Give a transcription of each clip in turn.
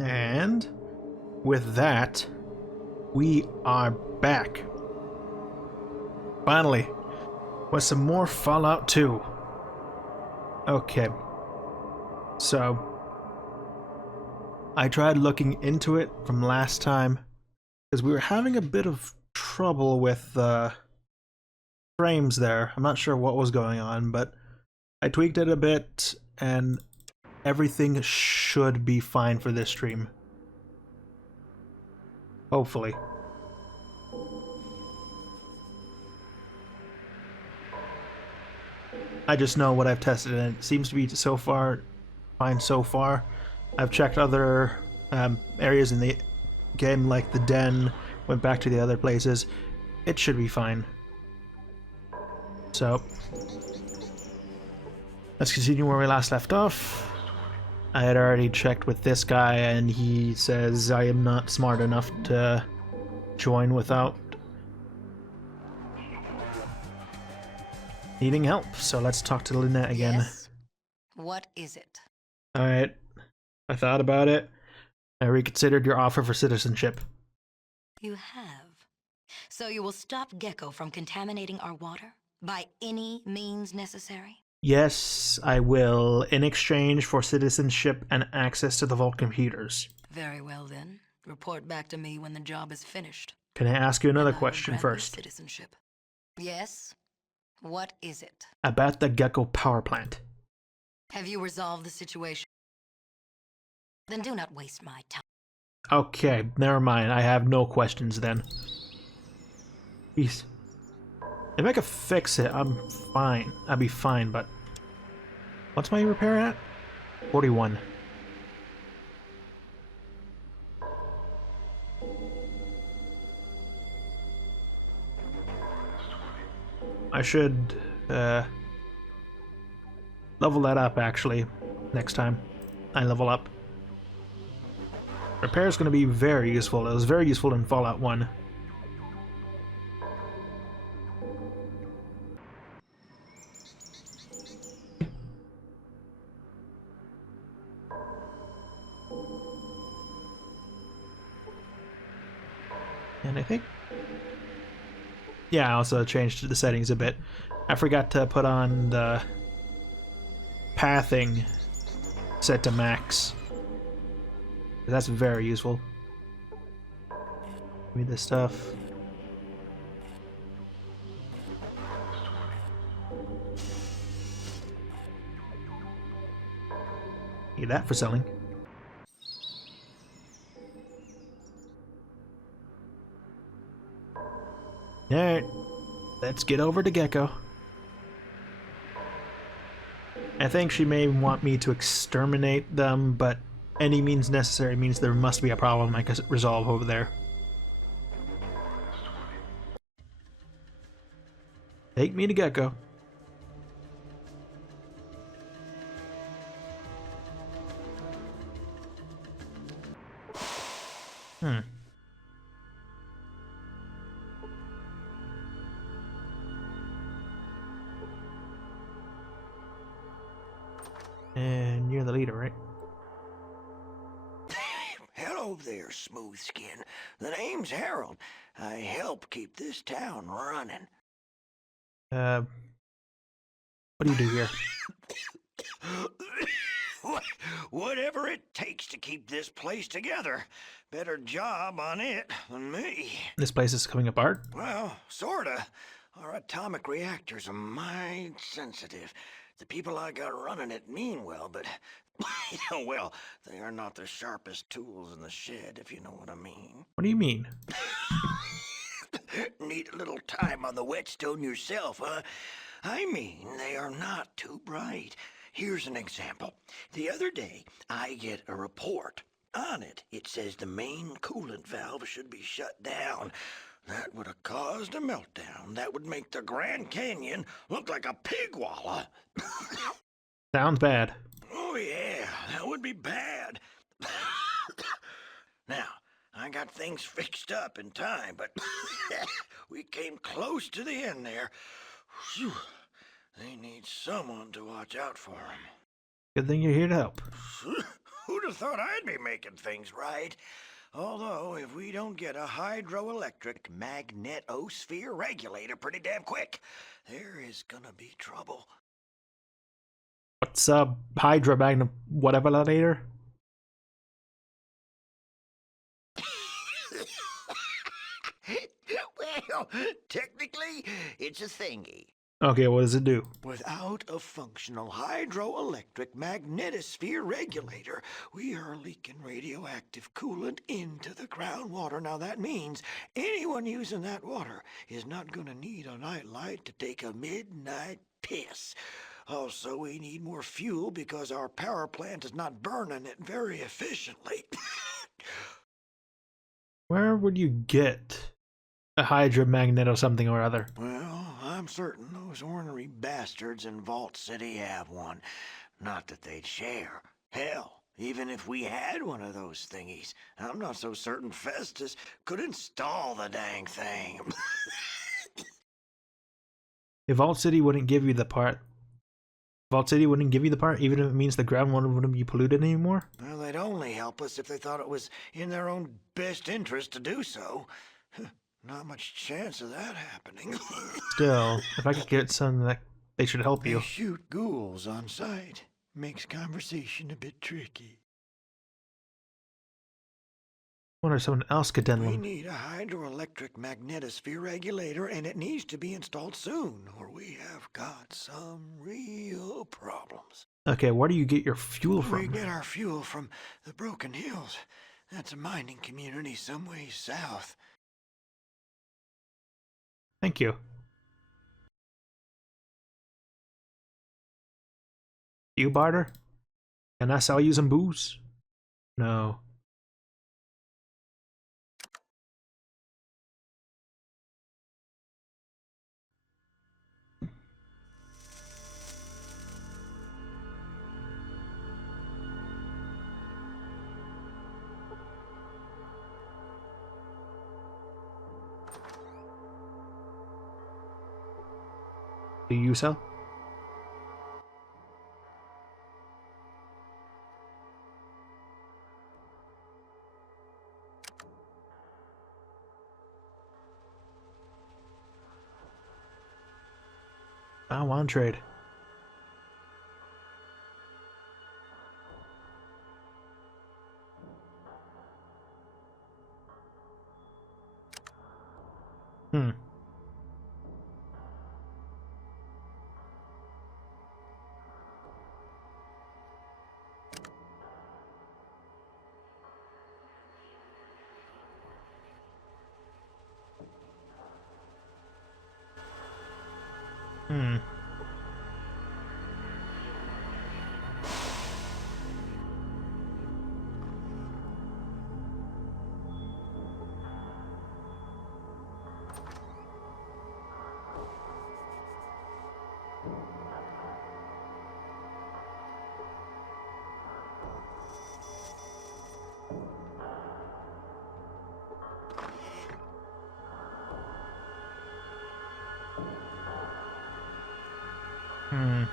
And with that, we are back. Finally, with some more Fallout 2. Okay. So, I tried looking into it from last time because we were having a bit of trouble with frames there. I'm not sure what was going on, but I tweaked it a bit and everything should be fine for this stream. Hopefully. I just know what I've tested and it seems to be so far fine so far. I've checked other areas in the game like the den, went back to the other places. It should be fine. So, let's continue where we last left off. I had already checked with this guy and he says I am not smart enough to join without needing help. So let's talk to Lynette again. Yes? What is it? Alright. I thought about it. I reconsidered your offer for citizenship. You have. So you will stop Gecko from contaminating our water by any means necessary? Yes, I will, in exchange for citizenship and access to the vault computers. Very well then. Report back to me when the job is finished. Can I ask you another And I will question grant you first? Citizenship. Yes? What is it? About the Gecko power plant. Have you resolved the situation? Then do not waste my time. Okay, never mind. I have no questions then. Jeez. If I could fix it, I'm fine. I'd be fine, but... What's my repair at? 41. I should, level that up, actually, next time I level up. Repair is going to be very useful. It was very useful in Fallout 1. And I think... Yeah, I also changed the settings a bit. I forgot to put on the pathing set to max. That's very useful. Give me this stuff. Need that for selling. Alright, let's get over to Gecko. I think she may want me to exterminate them, but any means necessary means there must be a problem I can resolve over there. Take me to Gecko. And you're the leader, right? Hello there, Smooth Skin. The name's Harold. I help keep this town running. What do you do here? Whatever it takes to keep this place together. Better job on it than me. This place is coming apart? Well, sorta. Our atomic reactors are mighty sensitive. The people I got running it mean well, but, well, they are not the sharpest tools in the shed, if you know what I mean. What do you mean? Need a little time on the whetstone yourself, huh? I mean, they are not too bright. Here's an example. The other day, I get a report. On it, it says the main coolant valve should be shut down. That would have caused a meltdown. That would make the Grand Canyon look like a pig walla. Sounds bad. Oh yeah, that would be bad. Now, I got things fixed up in time, but we came close to the end there. Whew. They need someone to watch out for them. Good thing you're here to help. Who'd never thought I'd be making things right. Although, if we don't get a hydroelectric magnetosphere regulator pretty damn quick, there is gonna be trouble. What's Hydra Magnum whatever later? Well, technically, it's a thingy. Okay, what does it do? Without a functional hydroelectric magnetosphere regulator, we are leaking radioactive coolant into the groundwater. Now that means anyone using that water is not gonna need a nightlight to take a midnight piss. Also, we need more fuel because our power plant is not burning it very efficiently. Where would you get a Hydra Magnet or something or other? Well, I'm certain those ornery bastards in Vault City have one. Not that they'd share. Hell, even if we had one of those thingies, I'm not so certain Festus could install the dang thing. If Vault City wouldn't give you the part, Vault City wouldn't give you the part, even if it means the groundwater wouldn't be polluted anymore? Well, they'd only help us if they thought it was in their own best interest to do so. Not much chance of that happening. Still, if I could get some that they should help They you. shoot ghouls on sight. Makes conversation a bit tricky. Wonder if someone else could tend We one. need a hydroelectric magnetosphere regulator, and it needs to be installed soon, or we have got some real problems. Okay, where do you get your fuel We from? get our fuel from the Broken Hills. That's a mining community some ways south. Thank you. You barter? Can I sell you some booze? No. Do you sell? I want trade. Hmm. Hmm. Hmm.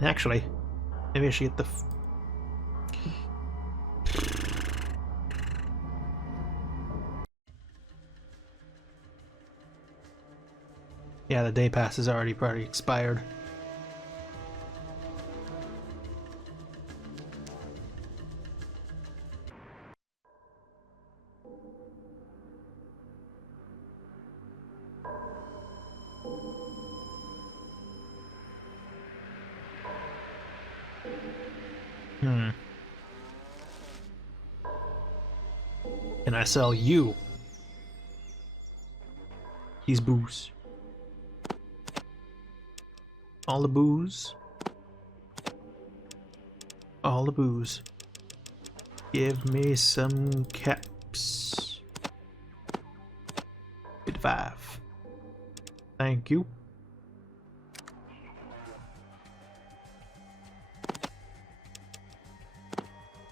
Actually, maybe I should get the. Yeah, the day pass is already probably expired. Hmm. Can I sell you these booze? All the booze. All the booze. Give me some caps. 55. Thank you.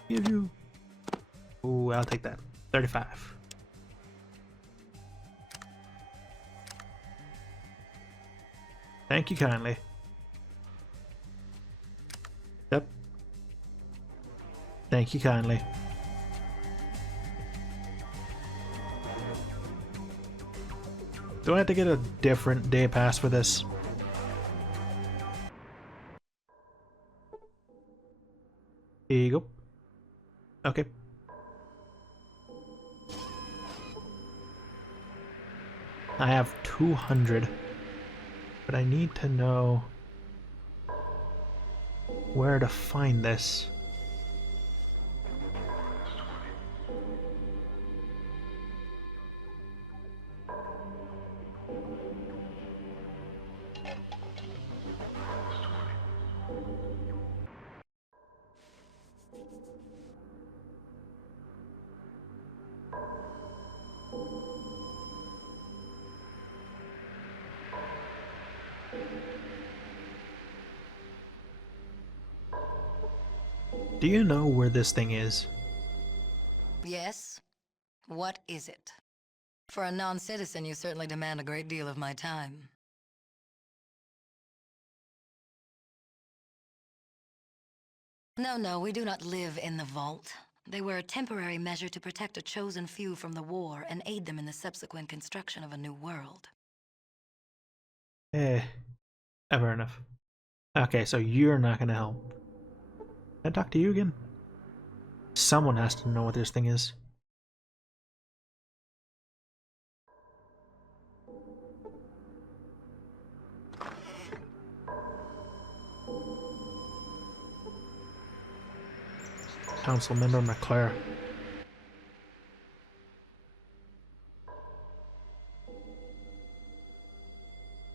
Give you. Ooh, I'll take that. 35. Thank you kindly. Yep. Thank you kindly. Do I have to get a different day pass for this? Here you go. Okay. I have 200. But I need to know where to find this. Do you know where this thing is? Yes? What is it? For a non-citizen, you certainly demand a great deal of my time. No, we do not live in the vault. They were a temporary measure to protect a chosen few from the war and aid them in the subsequent construction of a new world. Fair enough. Okay, so you're not gonna help. Can I talk to you again? Someone has to know what this thing is. Councilmember McClure.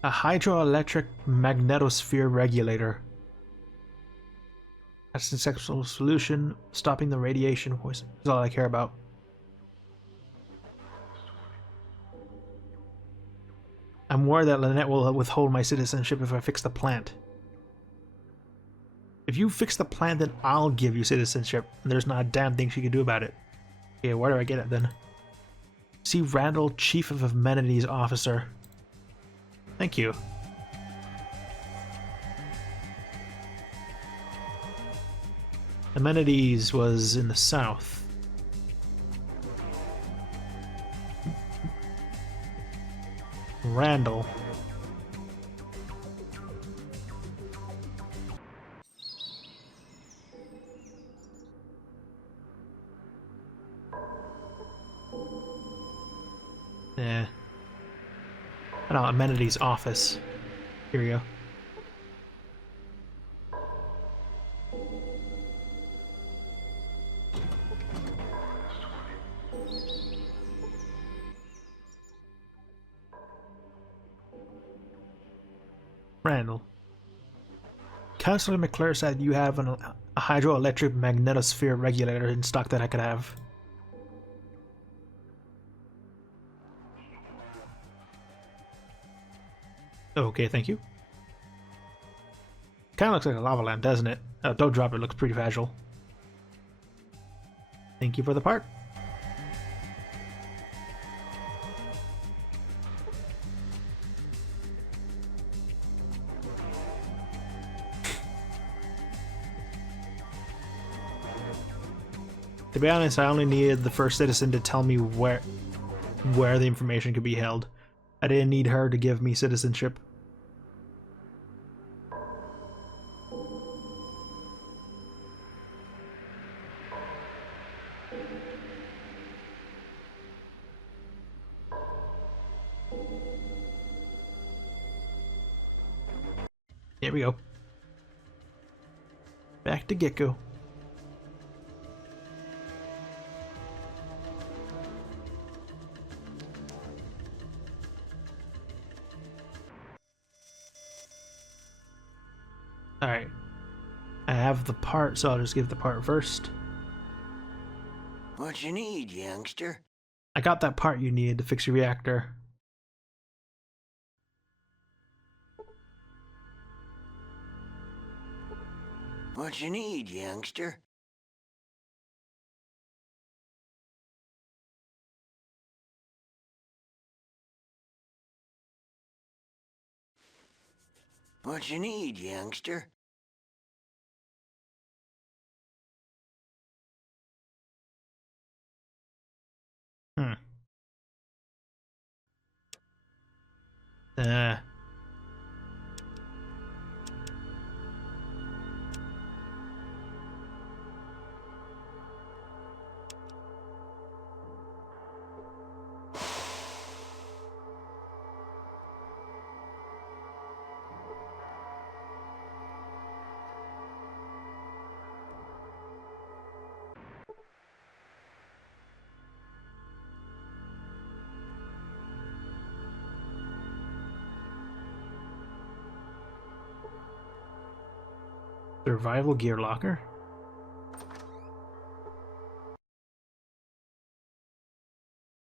A hydroelectric magnetosphere regulator. That's an successful solution, stopping the radiation poison. That's all I care about. I'm worried that Lynette will withhold my citizenship if I fix the plant. If you fix the plant, then I'll give you citizenship, and there's not a damn thing she can do about it. Okay, where do I get it then? See Randall, Chief of Amenities Officer. Thank you. Amenities was in the south. Randall. Yeah. I know, amenities office. Here we go. Randall. Councilor McClure said you have a hydroelectric magnetosphere regulator in stock that I could have. Okay, thank you. Kinda looks like a lava lamp, doesn't it? Don't drop it, looks pretty fragile. Thank you for the part. To be honest, I only needed the first citizen to tell me where the information could be held. I didn't need her to give me citizenship. Here we go. Back to Gecko. Alright. I have the part, so I'll just give the part first. What you need, youngster? I got that part you needed to fix your reactor. What you need, youngster? What you need, youngster? Hmm. Uh. Survival gear locker.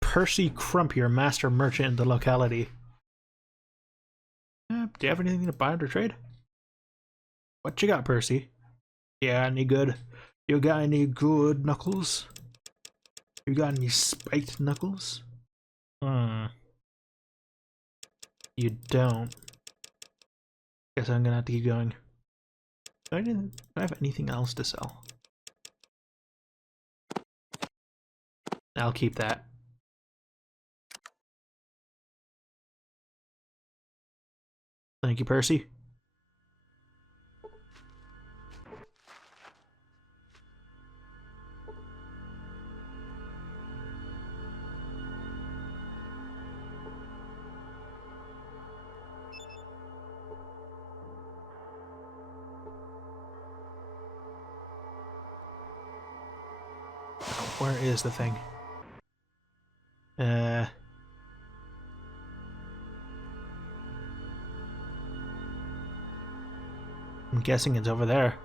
Percy Crumpier, master merchant in the locality. Do you have anything to buy or trade? What you got, Percy? Yeah, any good? You got any good knuckles? You got any spiked knuckles? You don't. Guess I'm gonna have to keep going. Do I have anything else to sell? I'll keep that. Thank you, Percy. Where is the thing? I'm guessing it's over there.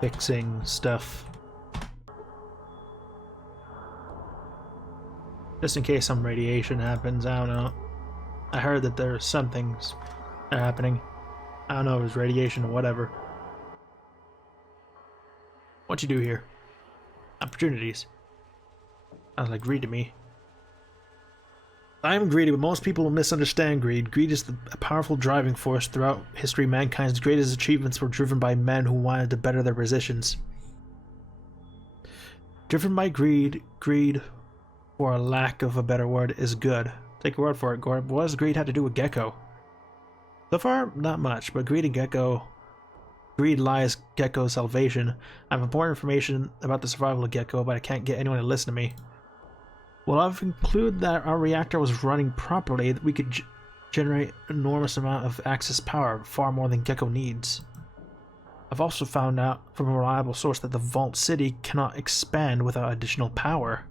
Fixing stuff. Just in case some radiation happens, I don't know. I heard that there's some things that are happening. I don't know if it's radiation or whatever. What you do here? Opportunities. Sounds like greed to me. I am greedy, but most people misunderstand greed. Greed is a powerful driving force throughout history. Mankind's greatest achievements were driven by men who wanted to better their positions. Driven by greed, for a lack of a better word, is good. Take your word for it, Gord. What does greed have to do with Gecko? So far, not much, but greed lies Gecko's salvation. I have important information about the survival of Gecko, but I can't get anyone to listen to me. Well, I've concluded that our reactor was running properly, that we could generate an enormous amount of access power, far more than Gecko needs. I've also found out from a reliable source that the Vault City cannot expand without additional power.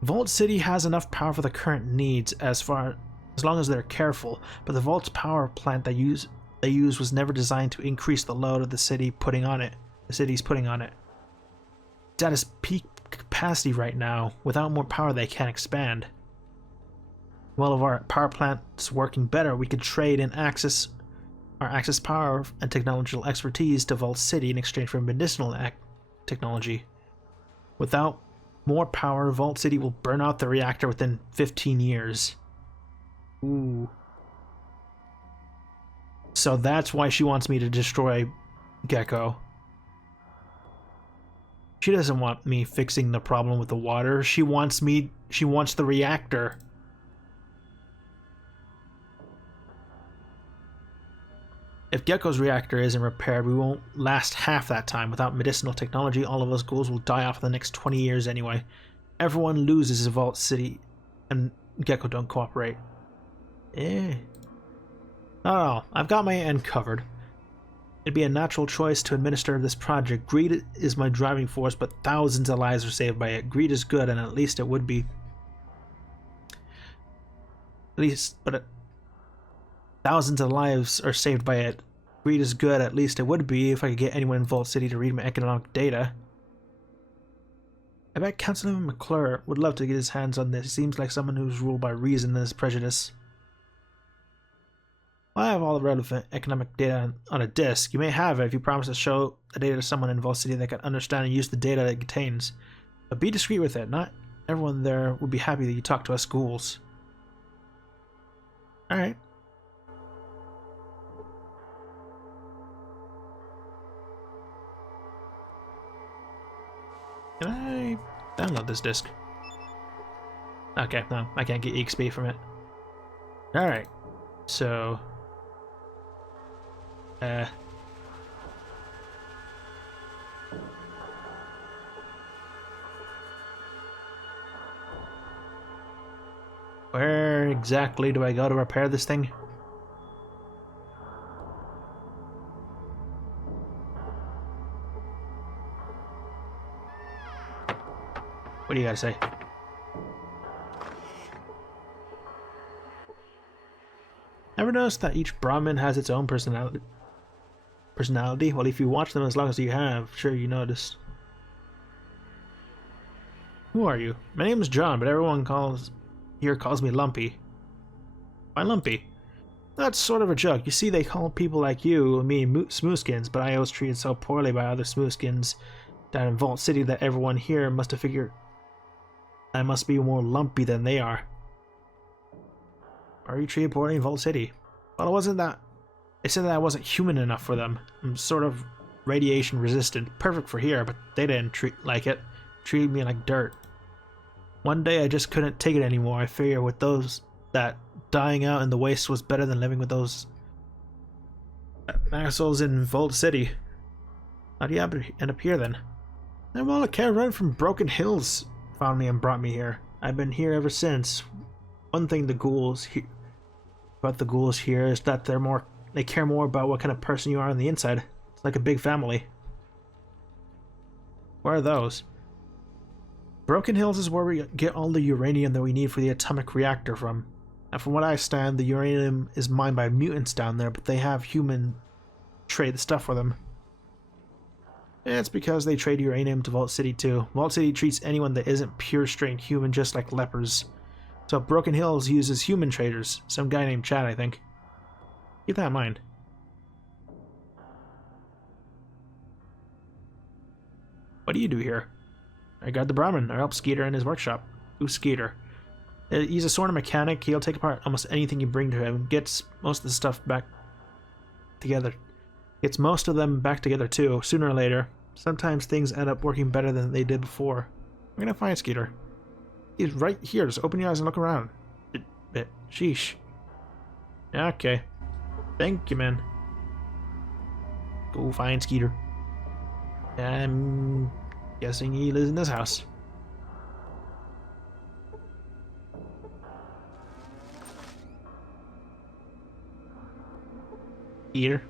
Vault City has enough power for the current needs as long as they're careful, but the Vault's power plant they use was never designed to increase the load of the city's putting on it. It's at its peak capacity right now. Without more power, they can't expand. While if our power plant's working better, we could trade in our access power and technological expertise to Vault City in exchange for medicinal technology. Without more power, Vault City will burn out the reactor within 15 years. Ooh. So that's why she wants me to destroy Gecko. She doesn't want me fixing the problem with the water. She wants the reactor. If Gecko's reactor isn't repaired, we won't last half that time. Without medicinal technology, all of us ghouls will die off in the next 20 years anyway. Everyone loses if Vault City and Gecko don't cooperate. Oh, I've got my end covered. It'd be a natural choice to administer this project. Greed is my driving force, but thousands of lives are saved by it. Greed is good, and at least it would be. Thousands of lives are saved by it. Greed is good, at least it would be if I could get anyone in Vault City to read my economic data. I bet Councilman McClure would love to get his hands on this. He seems like someone who's ruled by reason and his prejudice. Well, I have all the relevant economic data on a disk. You may have it if you promise to show the data to someone in Vault City that can understand and use the data it contains. But be discreet with it. Not everyone there would be happy that you talk to us ghouls. Alright. Can I download this disc? Okay, no, I can't get EXP from it. Alright, so... where exactly do I go to repair this thing? What do you gotta say? Ever noticed that each Brahmin has its own personality? Well, if you watch them as long as you have, sure you noticed. Who are you? My name is John, but everyone calls me Lumpy. Why Lumpy? That's sort of a joke. You see, they call people like you and me smoothskins, but I was treated so poorly by other smoothskins down in Vault City that everyone here must have figured I must be more lumpy than they are. Are you treated poorly in Vault City? Well, it wasn't that. They said that I wasn't human enough for them. I'm sort of radiation resistant, perfect for here, but they didn't treated me like dirt. One day I just couldn't take it anymore. I figured with those that dying out in the waste was better than living with those assholes in Vault City. How do you end up here then? And well, a caravan from Broken Hills found me and brought me here. I've been here ever since. One thing about the ghouls here is that they care more about what kind of person you are on the inside. It's like a big family. Where are those? Broken Hills is where we get all the uranium that we need for the atomic reactor from. And from what I understand, the uranium is mined by mutants down there, but they have human trade the stuff for them. It's because they trade uranium to Vault City too. Vault City treats anyone that isn't pure straight human just like lepers. So Broken Hills uses human traders. Some guy named Chad, I think. Keep that in mind. What do you do here? I guard the Brahmin. I help Skeeter in his workshop. Who's Skeeter? He's a sort of mechanic. He'll take apart almost anything you bring to him. Gets most of the stuff back together. Gets most of them back together too, sooner or later. Sometimes things end up working better than they did before. I'm gonna find Skeeter. He's right here. Just open your eyes and look around. Sheesh. Okay. Thank you, man. Go find Skeeter. I'm guessing he lives in this house. Here.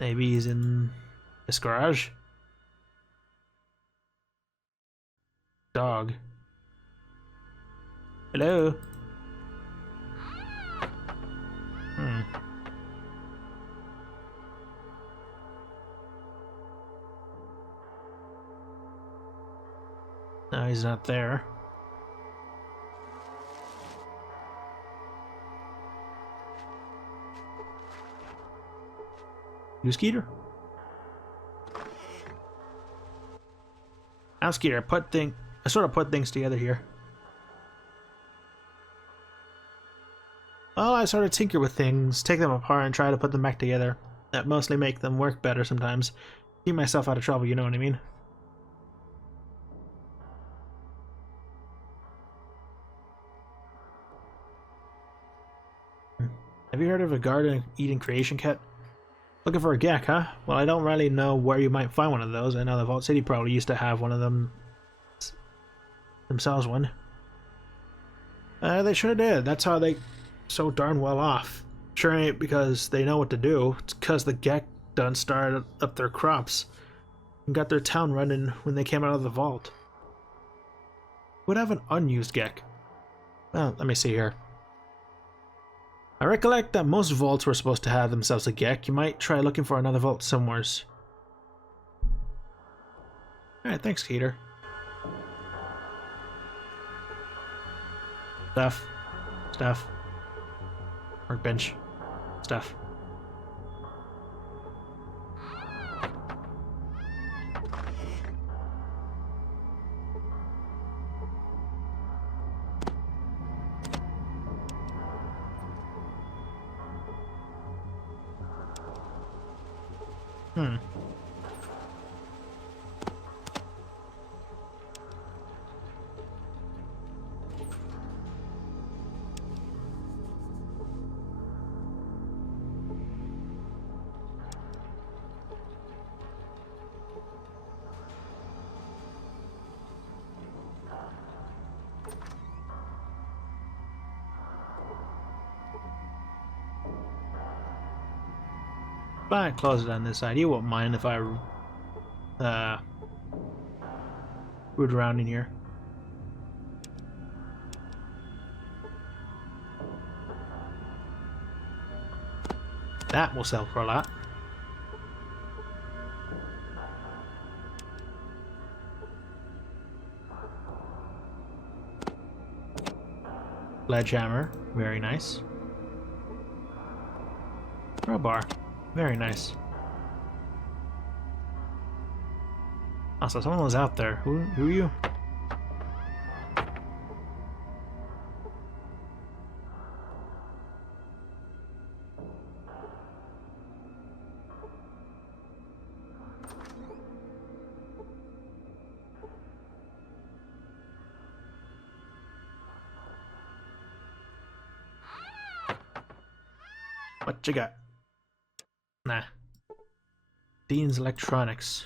Maybe he's in this garage. Dog. Hello. No, he's not there. You Skeeter? Now Skeeter, I sort of put things together here. Well, I sort of tinker with things, take them apart and try to put them back together. That mostly make them work better sometimes. Keep myself out of trouble, you know what I mean? Have you heard of a garden-eating creation kit? Looking for a Gek, huh? Well, I don't really know where you might find one of those. I know the Vault City probably used to have one of them themselves one. They sure did. That's how they so darn well off. Sure ain't because they know what to do. It's because the Gek done started up their crops and got their town running when they came out of the vault. Would have an unused Gek. Well, let me see here. I recollect that most vaults were supposed to have themselves a Gek. You might try looking for another vault somewheres. Alright, thanks, Keter. Stuff. Stuff. Workbench. Stuff. Hmm. Fine, closet on this side. You won't mind if I root around in here. That will sell for a lot. Sledgehammer, very nice. Crowbar, very nice. Also, someone was out there. Who are you? What you got? Nah. Dean's Electronics.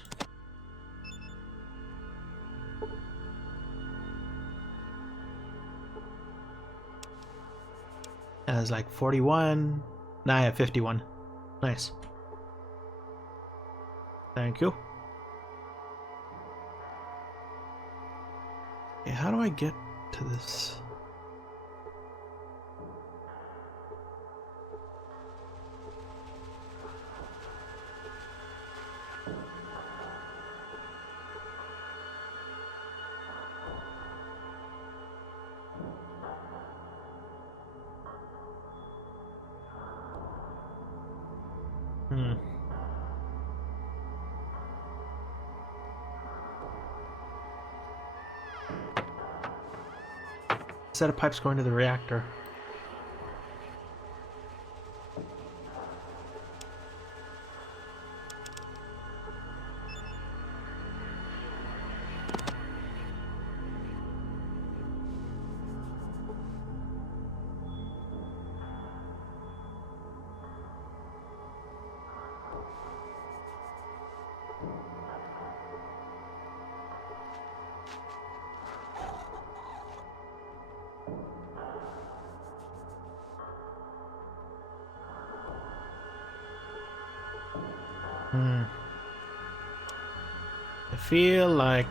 Has like 41. Nah, I have 51. Nice. Thank you. Okay, how do I get to this? Set of pipes going to the reactor. I feel like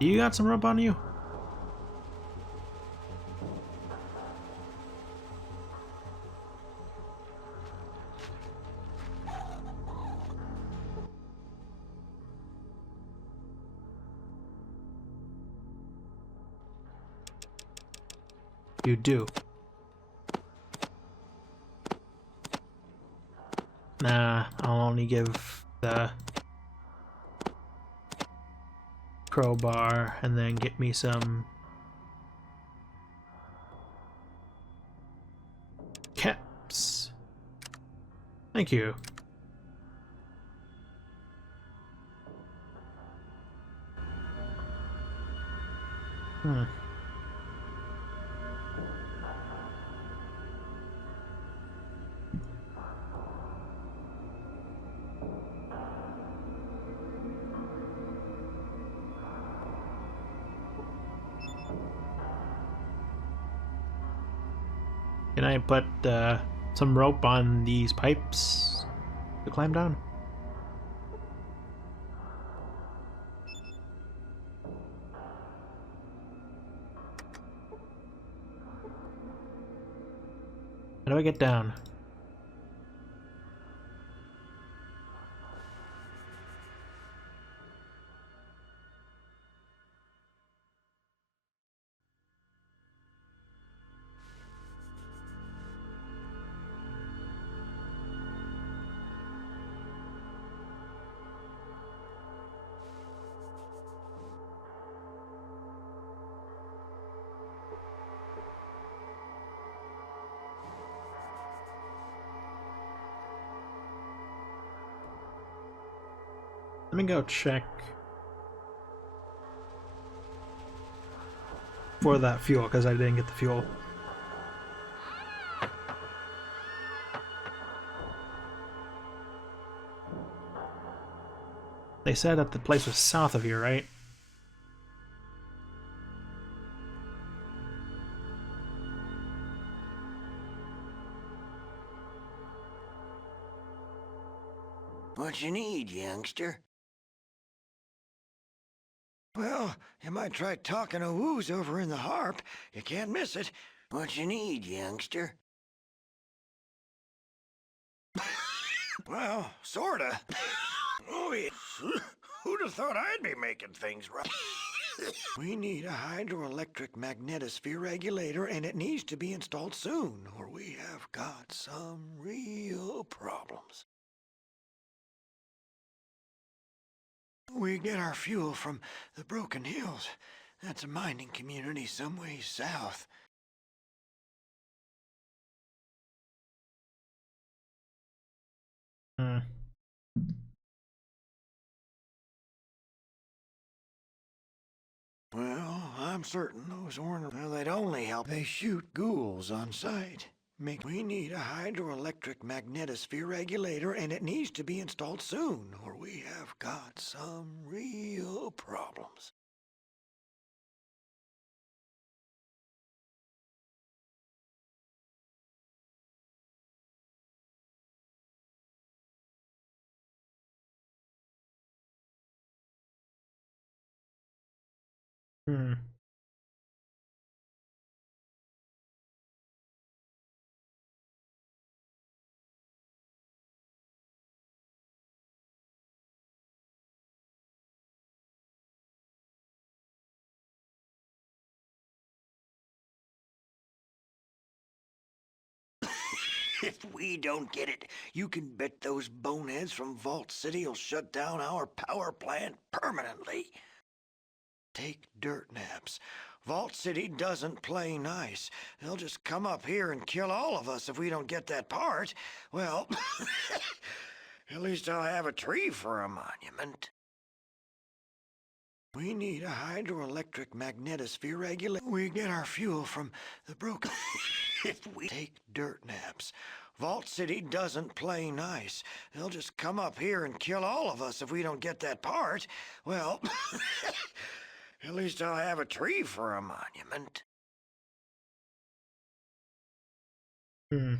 you got some rope on you? You do. Nah, I'll only give the crowbar and then get me some caps. Thank you. Can I put some rope on these pipes to climb down? How do I get down? Let me go check for that fuel, because I didn't get the fuel. They said that the place was south of here, right? What you need, youngster? Well, you might try talking to Woos over in the Harp. You can't miss it. What you need, youngster? Well, sorta. Oh, yeah. Who'd have thought I'd be making things right? We need a hydroelectric magnetosphere regulator, and it needs to be installed soon, or we have got some real problems. We get our fuel from the Broken Hills. That's a mining community some ways south. Hmm. Well, I'm certain those well, they'd only help. They shoot ghouls on sight. We need a hydroelectric magnetosphere regulator, and it needs to be installed soon, or we have got some real problems. Hmm. If we don't get it, you can bet those boneheads from Vault City will shut down our power plant permanently. Take dirt naps. Vault City doesn't play nice. They'll just come up here and kill all of us if we don't get that part. Well, at least I'll have a tree for a monument. We need a hydroelectric magnetosphere regulator. We get our fuel from the Broken... If we take dirt naps. Vault City doesn't play nice. They'll just come up here and kill all of us if we don't get that part. Well, at least I'll have a tree for a monument. Hmm.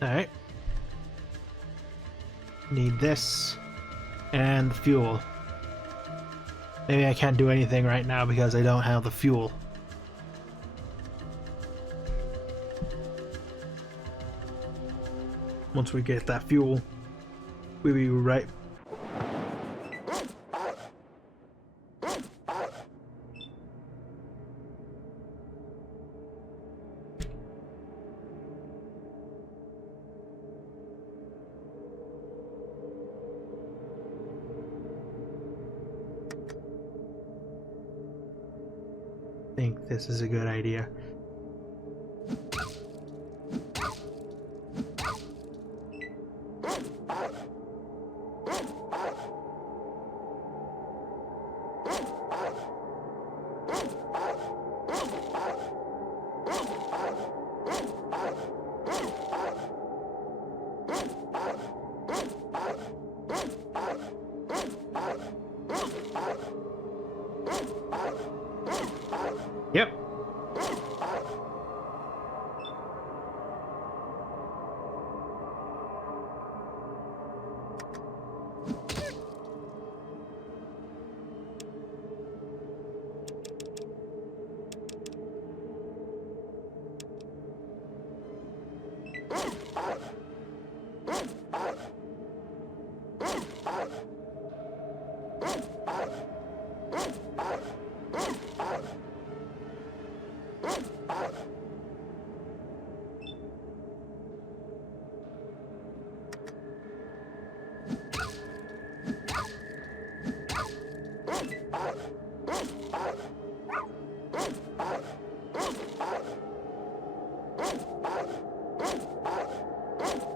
Alright. Need this and the fuel. Maybe I can't do anything right now because I don't have the fuel. Once we get that fuel, we'll be right. I think this is a good idea. Yep.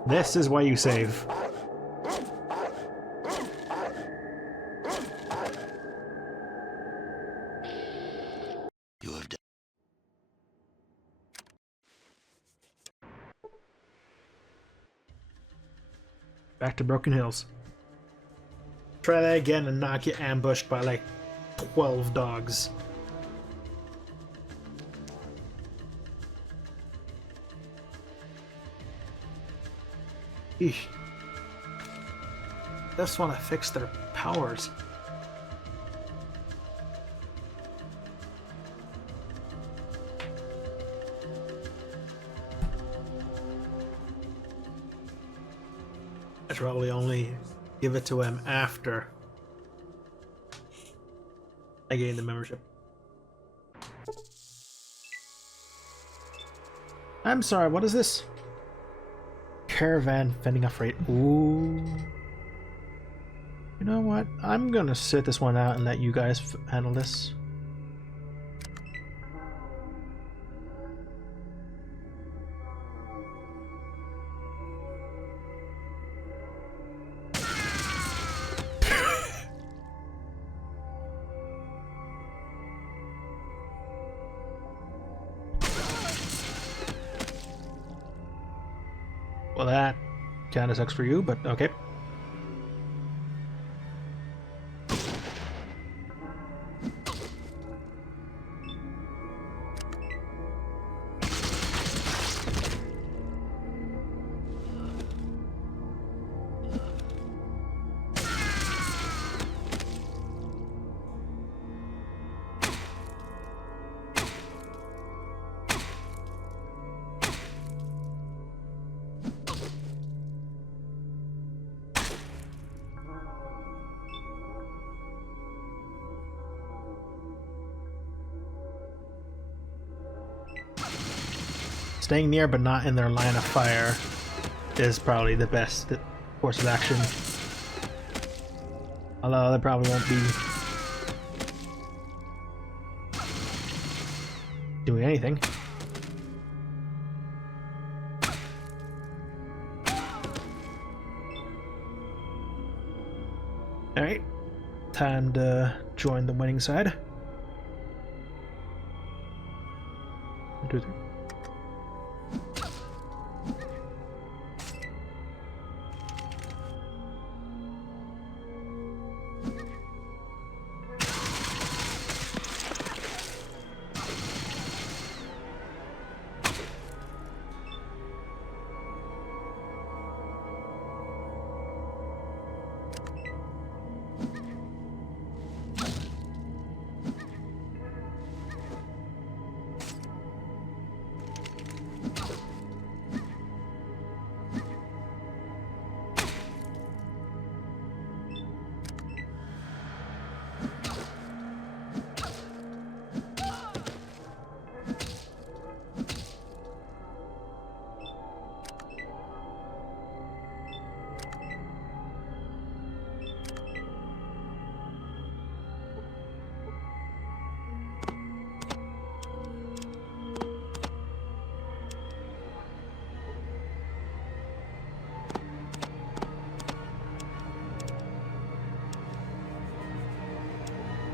This is why you save. You have done. Back to Broken Hills. Try that again and not get ambushed by like 12 dogs. Eesh. Just want to fix their powers. I should probably only give it to him after I gain the membership. I'm sorry, what is this? Caravan fending off freight. Ooh. You know what? I'm gonna sit this one out and let you guys handle this. Well, that kinda sucks for you, but okay. Staying near but not in their line of fire is probably the best course of action. Although they probably won't be doing anything. Alright, time to join the winning side. 1, 2, 3.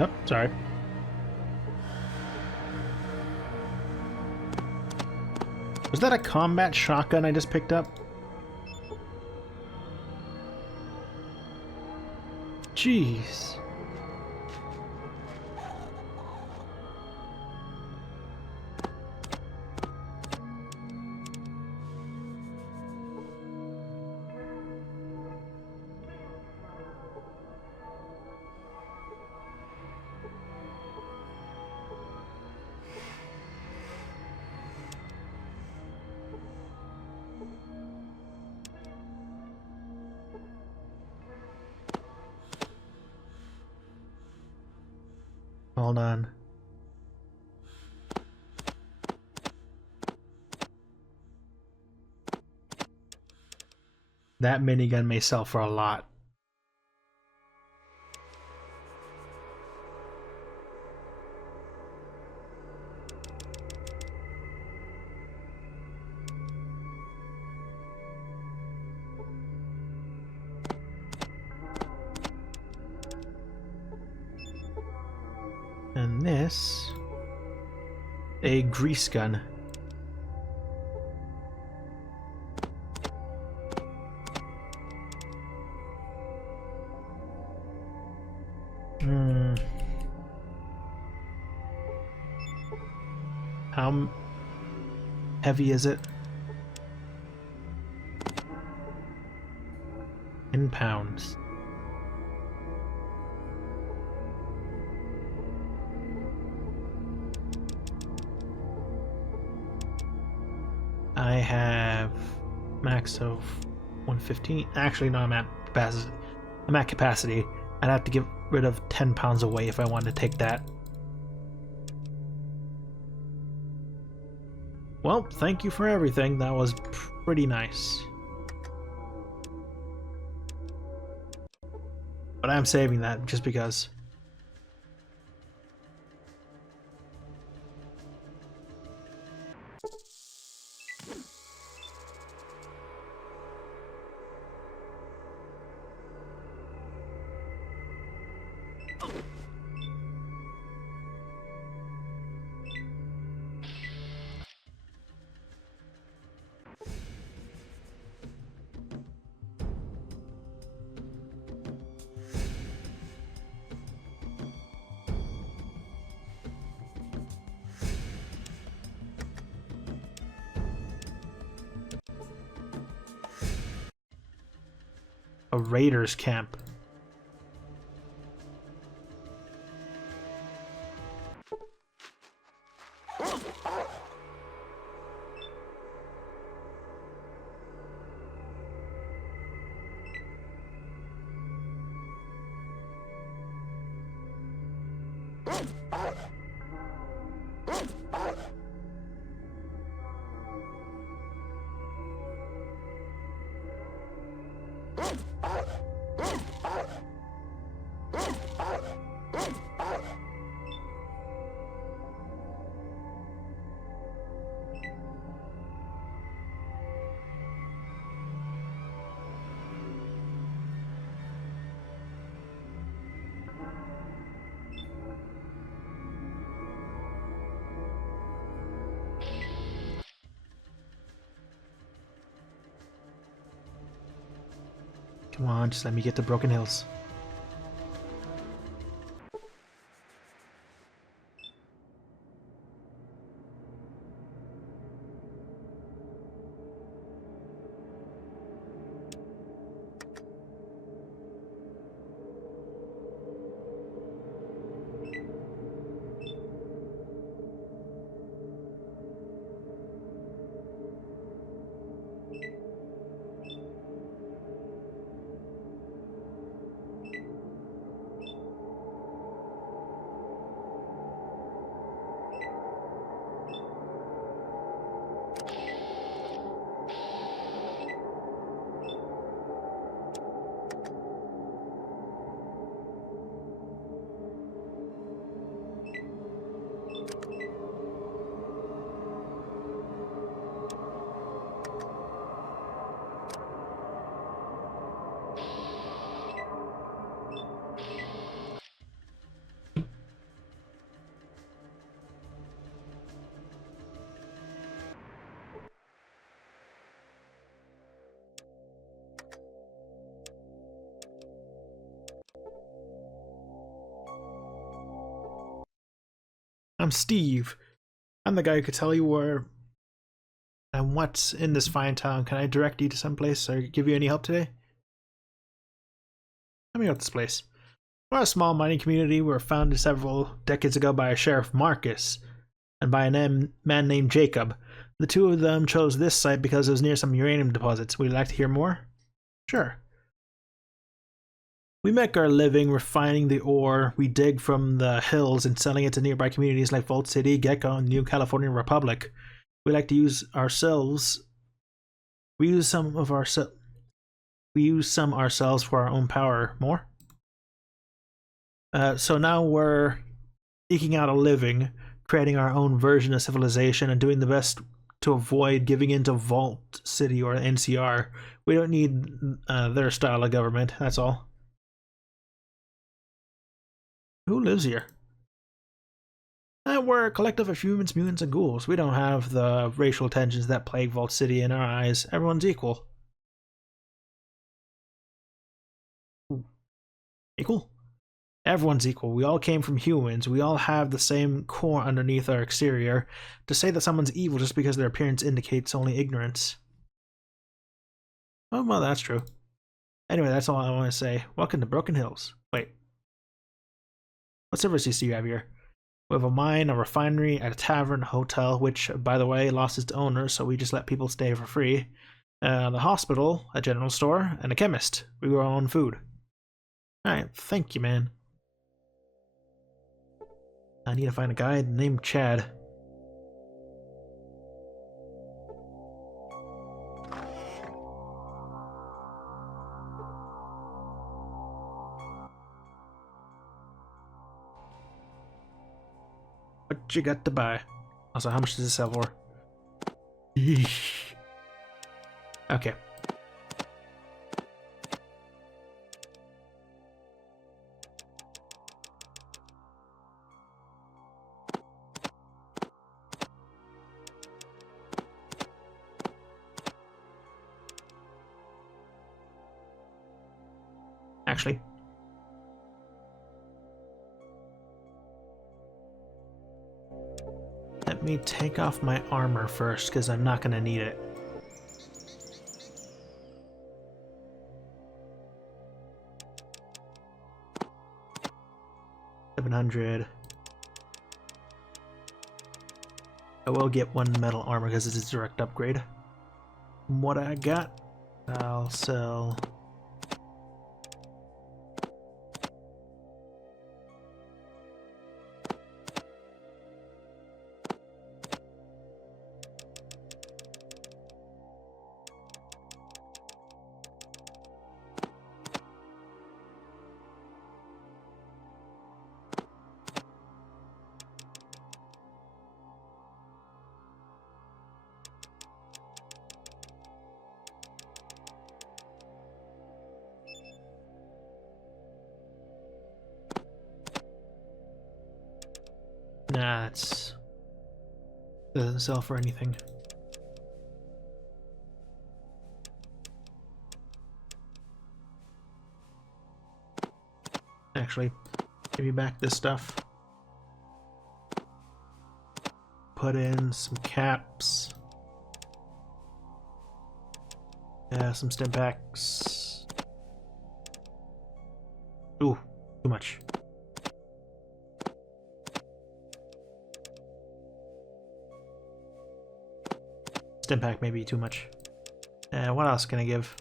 Oh, sorry. Was that a combat shotgun I just picked up? Jeez. Hold on. That minigun may sell for a lot. And this... a grease gun. How heavy is it? In pounds. I have max of 115. Actually, no, I'm at capacity. I'm at capacity. I'd have to get rid of 10 pounds away if I wanted to take that. Well, thank you for everything. That was pretty nice. But I'm saving that just because. A raiders camp. Come on, just let me get to Broken Hills. I'm Steve. I'm the guy who could tell you where and what's in this fine town. Can I direct you to some place or give you any help today? Let me know this place. We're a small mining community. We were founded several decades ago by Sheriff Marcus and by a man named Jacob. The two of them chose this site because it was near some uranium deposits. Would you like to hear more? Sure. We make our living refining the ore we dig from the hills and selling it to nearby communities like Vault City, Gecko, and New California Republic. We like to use ourselves. We use some ourselves for our own power. More? So now we're eking out a living, creating our own version of civilization, and doing the best to avoid giving in to Vault City or NCR. We don't need their style of government, that's all. Who lives here? We're a collective of humans, mutants, and ghouls. We don't have the racial tensions that plague Vault City in our eyes. Everyone's equal. Equal? Everyone's equal. We all came from humans. We all have the same core underneath our exterior. To say that someone's evil just because their appearance indicates only ignorance. Oh, well, that's true. Anyway, that's all I want to say. Welcome to Broken Hills. Wait. What services do you have here? We have a mine, a refinery, a tavern, a hotel, which, by the way, lost its owner, so we just let people stay for free. The hospital, a general store, and a chemist. We grow our own food. Alright, thank you, man. I need to find a guy named Chad. What you got to buy? Also, how much does this sell for? Okay. Actually, let me take off my armor first, because I'm not going to need it. $700. I will get one metal armor because it's a direct upgrade. From what I got, I'll sell. Nah, it's doesn't sell for anything. Actually, give me back this stuff. Put in some caps. Yeah, some stim packs. Ooh, too much. Stim pack may be too much. What else can I give?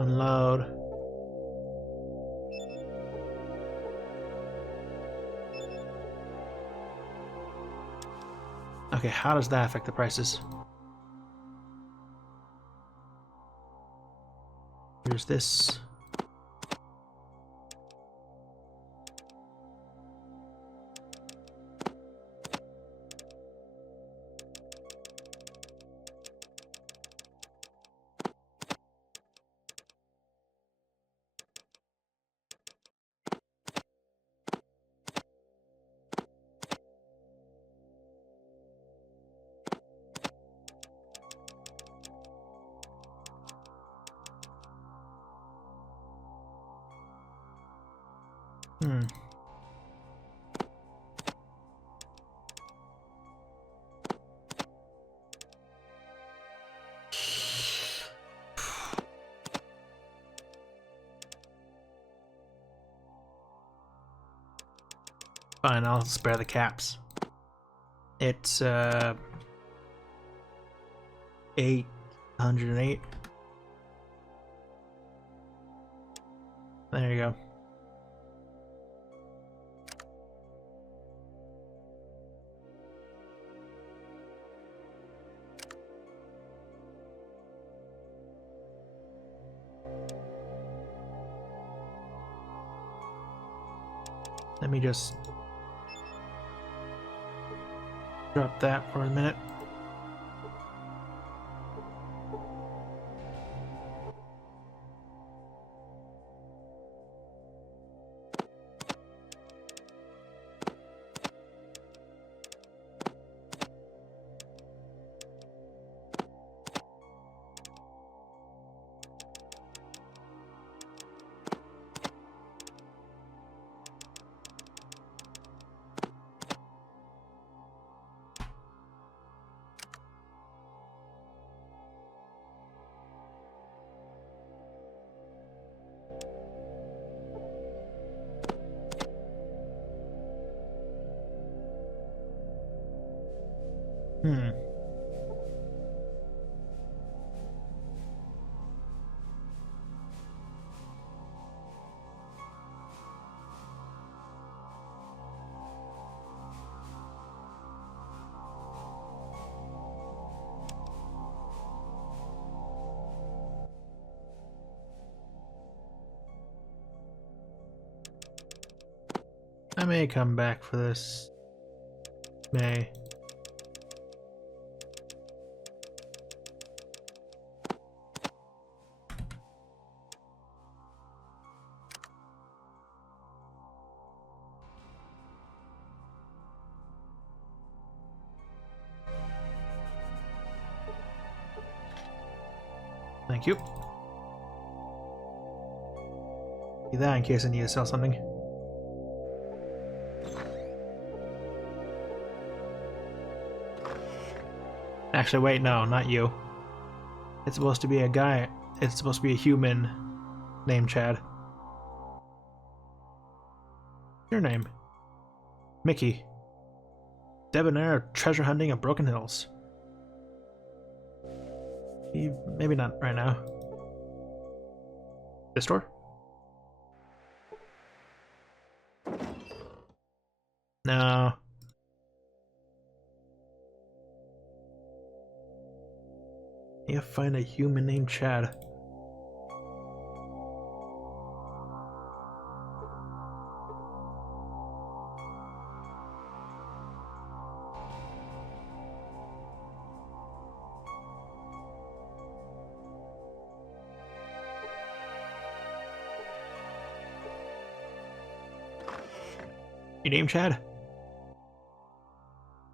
Unload. Okay, how does that affect the prices? Here's this. Hmm. Fine, I'll spare the caps. It's 808. There you go. Let me just drop that for a minute. Hmm. I may come back for this. May. Thank you. Do that in case I need to sell something. Actually, wait, no, not you. It's supposed to be a guy. It's supposed to be a human named Chad. Your name? Mickey. Debonair treasure hunting of Broken Hills. Maybe not right now. This door? No. You find a human named Chad. Your name Chad?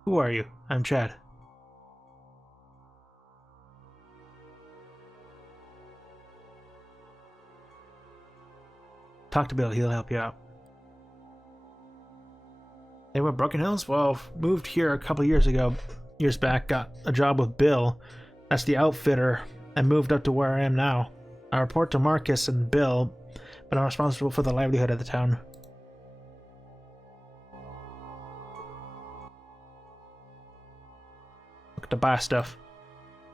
Who are you? I'm Chad. Talk to Bill, he'll help you out. They were Broken Hills? Well, moved here a couple years back, got a job with Bill. That's the outfitter, and moved up to where I am now. I report to Marcus and Bill, but I'm responsible for the livelihood of the town. Look to buy stuff.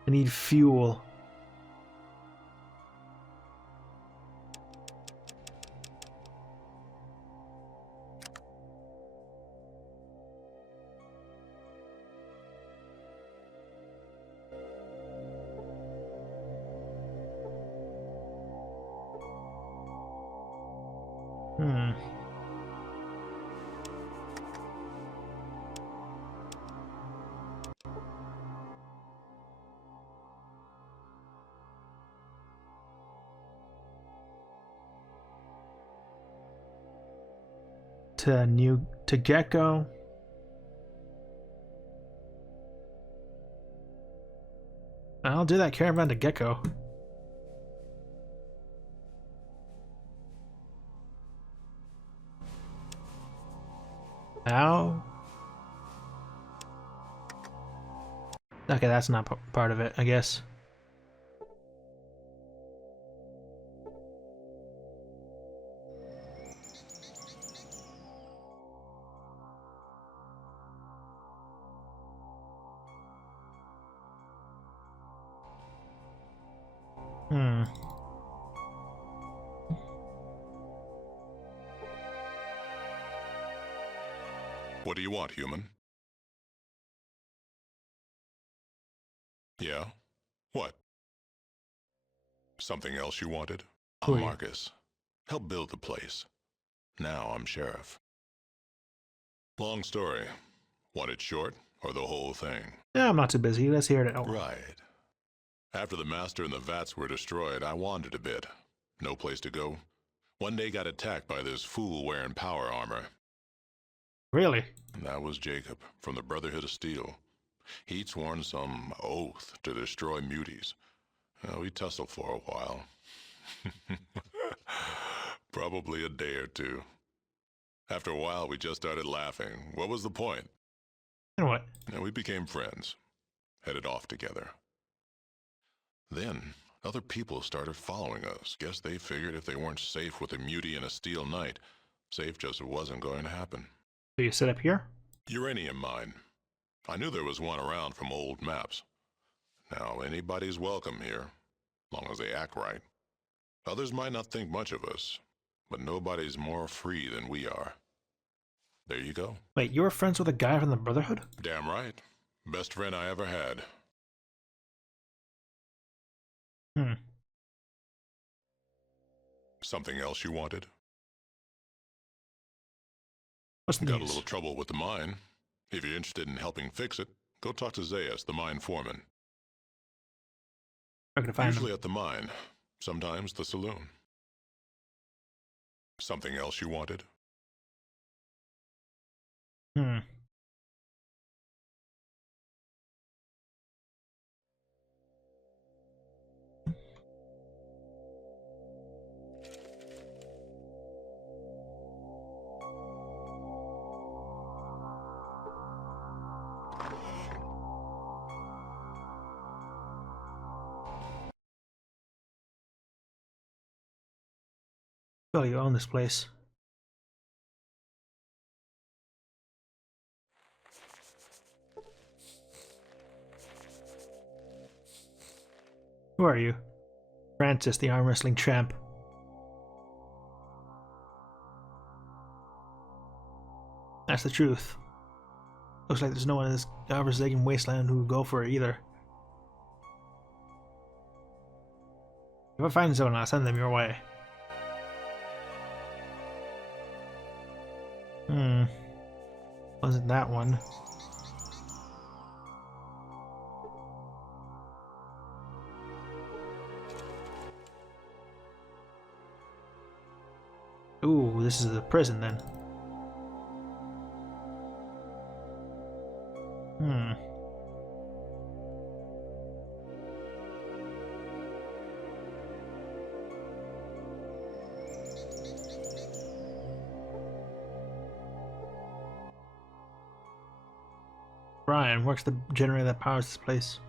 I need fuel. To Gecko. I'll do that caravan to Gecko. Now? Okay, that's not part of it, I guess. Hmm. What do you want, human? Yeah? What? Something else you wanted? Who I'm are you? Marcus. Help build the place. Now I'm sheriff. Long story. Want it short, or the whole thing? Yeah, I'm not too busy. Let's hear it out. Right. After the master and the vats were destroyed, I wandered a bit. No place to go. One day got attacked by this fool wearing power armor. Really? That was Jacob, from the Brotherhood of Steel. He'd sworn some oath to destroy muties. We tussled for a while. Probably a day or two. After a while, we just started laughing. What was the point? And what? And we became friends. Headed off together. Then, other people started following us. Guess they figured if they weren't safe with a mutie and a steel knight, safe just wasn't going to happen. So you sit up here? Uranium mine. I knew there was one around from old maps. Now, anybody's welcome here, long as they act right. Others might not think much of us, but nobody's more free than we are. There you go. Wait, you were friends with a guy from the Brotherhood? Damn right. Best friend I ever had. Hmm. Something else you wanted? What's the Got a news? little trouble with the mine. If you're interested in helping fix it, go talk to Zayas, the mine foreman. Where can I find Usually him? at the mine, sometimes the saloon. Something else you wanted? Hmm. Well, you own this place. Who are you? Francis, the arm wrestling champ. That's the truth. Looks like there's no one in this godforsaken wasteland who would go for it either. If I find someone, I'll send them your way. Hmm. Wasn't that one. Ooh, this is a prison then. Hmm. Brian, works the generator that powers this place.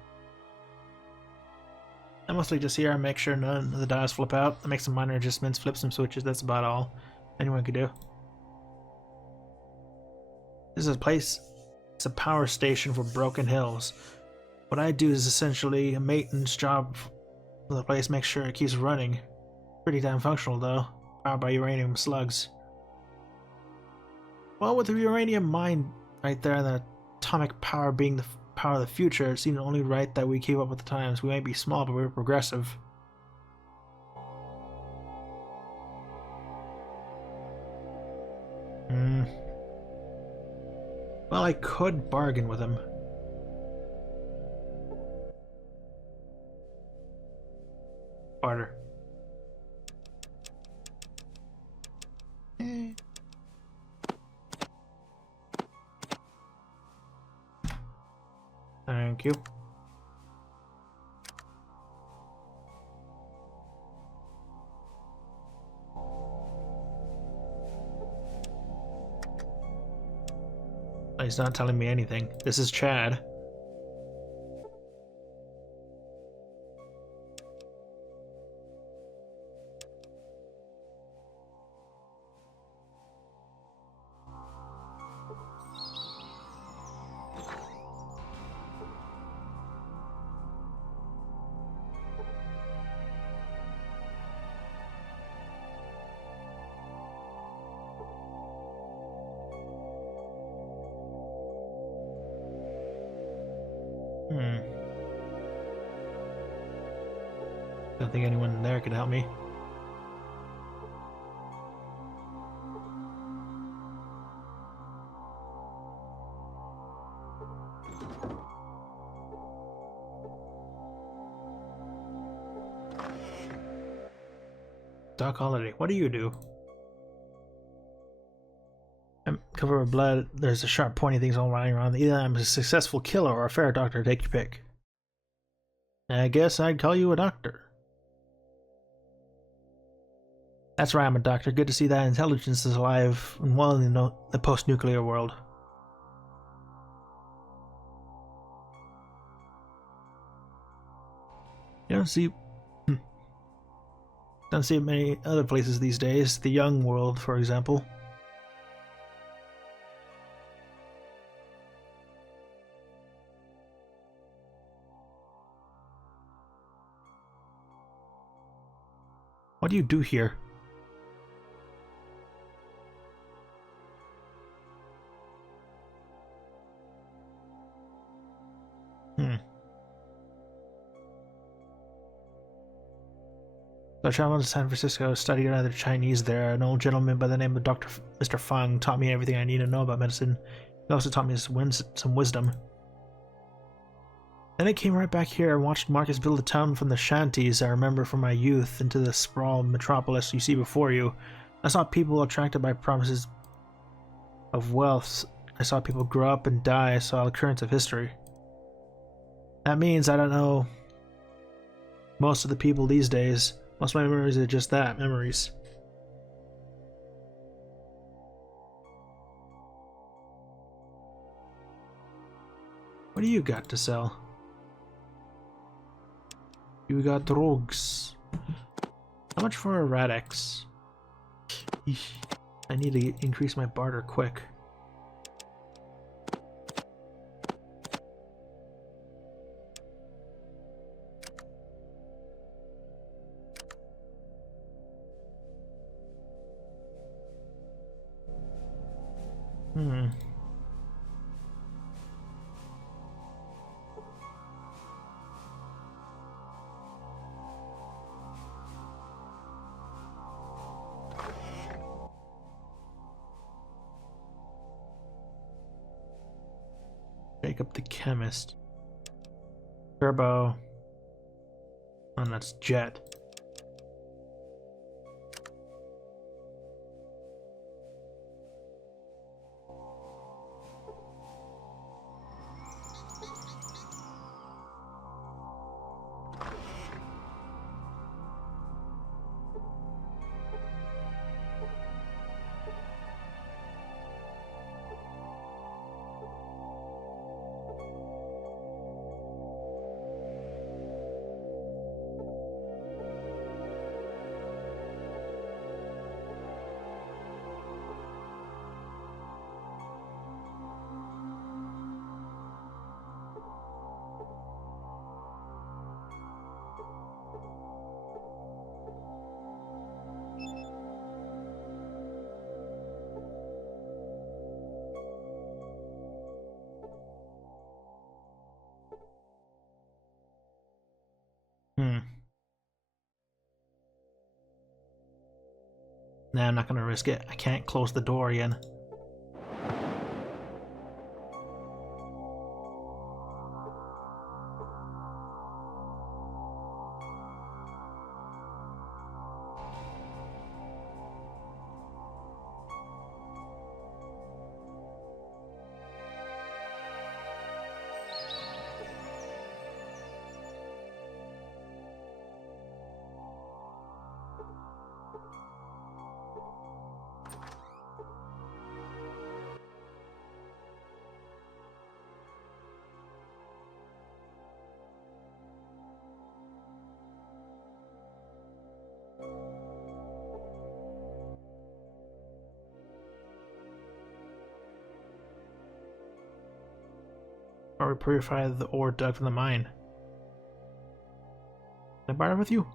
I mostly just here and make sure none of the dials flip out. I make some minor adjustments, flip some switches, that's about all anyone could do. This is a place, it's a power station for Broken Hills. What I do is essentially a maintenance job for the place, make sure it keeps running. Pretty damn functional though, powered by uranium slugs. Well, with the uranium mine right there and the atomic power being the power of the future, it seemed only right that we keep up with the times. We might be small, but we're progressive. Hmm. Well, I could bargain with him. Barter. Thank you. He's not telling me anything. This is Chad. Don't think anyone there can help me. Doc Holiday, what do you do? I'm covered with blood. There's a sharp, pointy things all lying around. Either I'm a successful killer or a fair doctor. Take your pick. I guess I'd call you a doctor. That's right, I'm a doctor. Good to see that intelligence is alive and well in the post-nuclear world. You don't see many other places these days. The young world, for example. What do you do here? So I traveled to San Francisco, studied another Chinese there. An old gentleman by the name of Mr. Feng taught me everything I need to know about medicine. He also taught me some wisdom. Then I came right back here and watched Marcus build a town from the shanties I remember from my youth into the sprawled metropolis you see before you. I saw people attracted by promises of wealth. I saw people grow up and die. I saw the currents of history. That means I don't know most of the people these days. Most of my memories are just that, memories. What do you got to sell? You got drugs. How much for a Radex? Eesh. I need to increase my barter quick. Jacob the Chemist. Turbo. And that's Jet. Nah, I'm not gonna risk it. I can't close the door again. Or we purify the ore dug from the mine. Can I barter with you?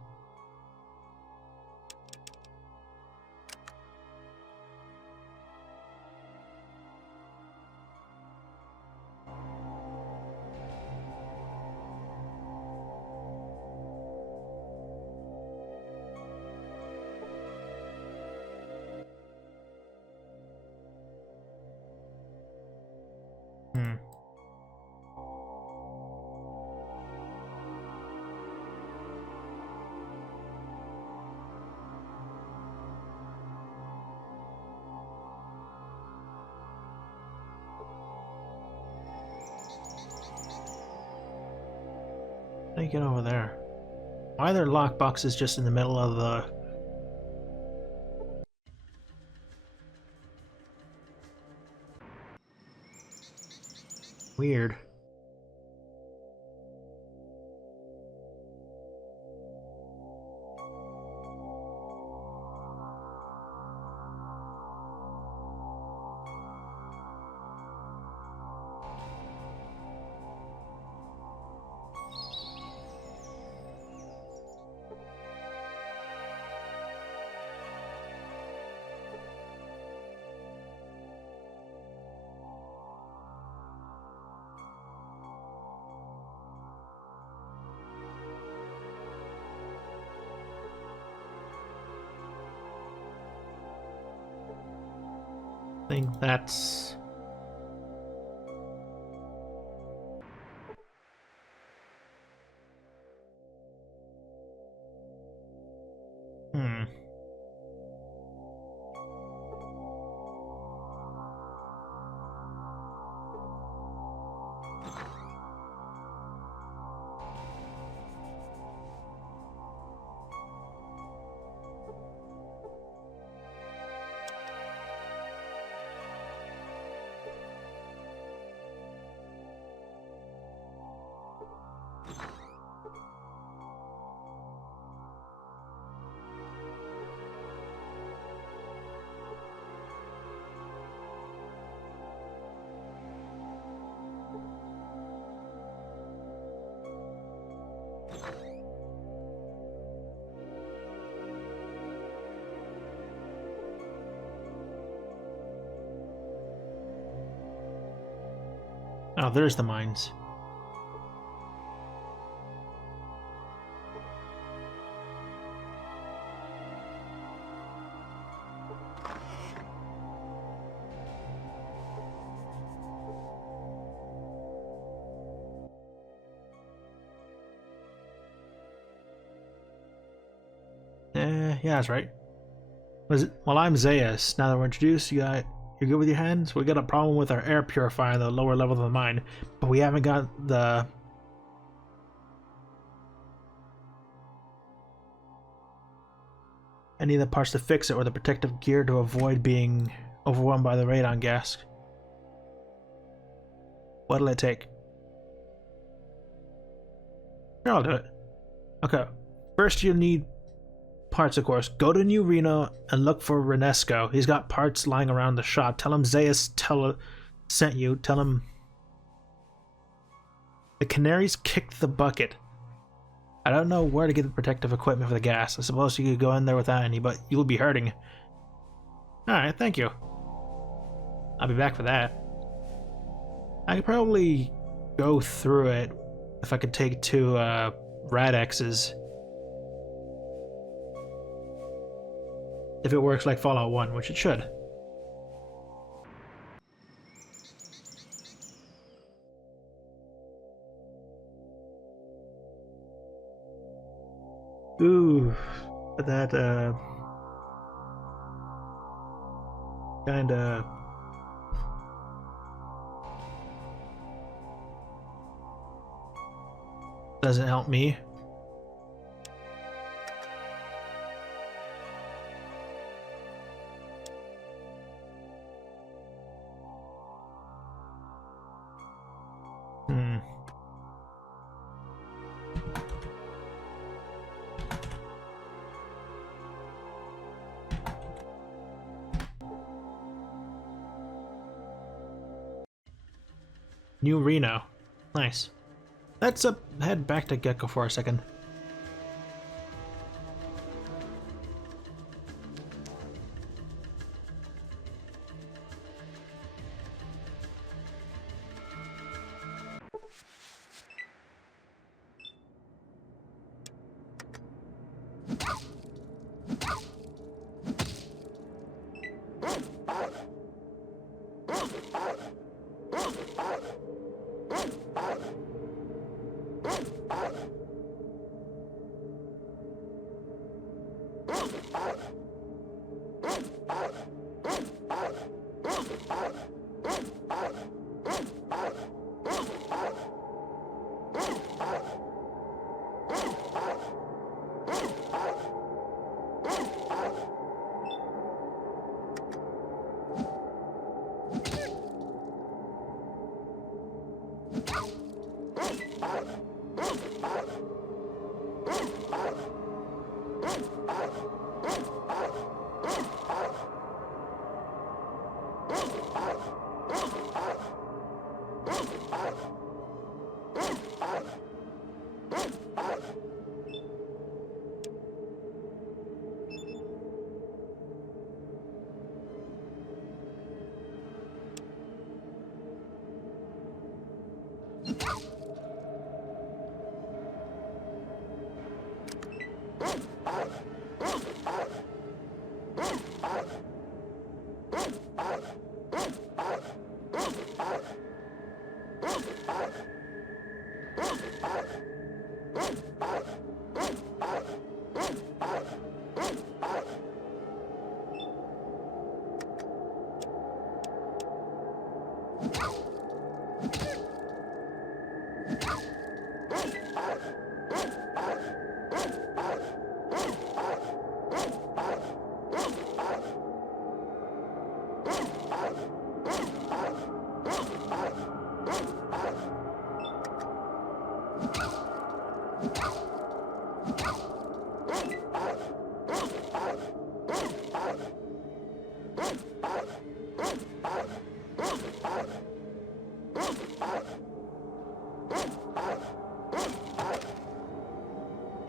Hmm. How do you get over there? Why are there lockboxes just in the middle of the... Weird. I think that's... Hmm. Oh, there's the mines. Yeah, that's right. Was it? Well, I'm Zayas. Now that we're introduced, you're good with your hands? We got a problem with our air purifier in the lower level of the mine, but we haven't got the... any of the parts to fix it or the protective gear to avoid being overwhelmed by the radon gas. What'll it take? Sure, I'll do it. Okay. First, you'll need parts, of course. Go to New Reno and look for Renesco. He's got parts lying around the shop. Tell him Zayas sent you. Tell him the Canaries kicked the bucket. I don't know where to get the protective equipment for the gas. I suppose you could go in there without any, but you'll be hurting. Alright, thank you. I'll be back for that. I could probably go through it if I could take two Radexes. If it works like Fallout 1, which it should. Ooh, that kinda doesn't help me. New Reno. Nice. Let's head back to Gecko for a second.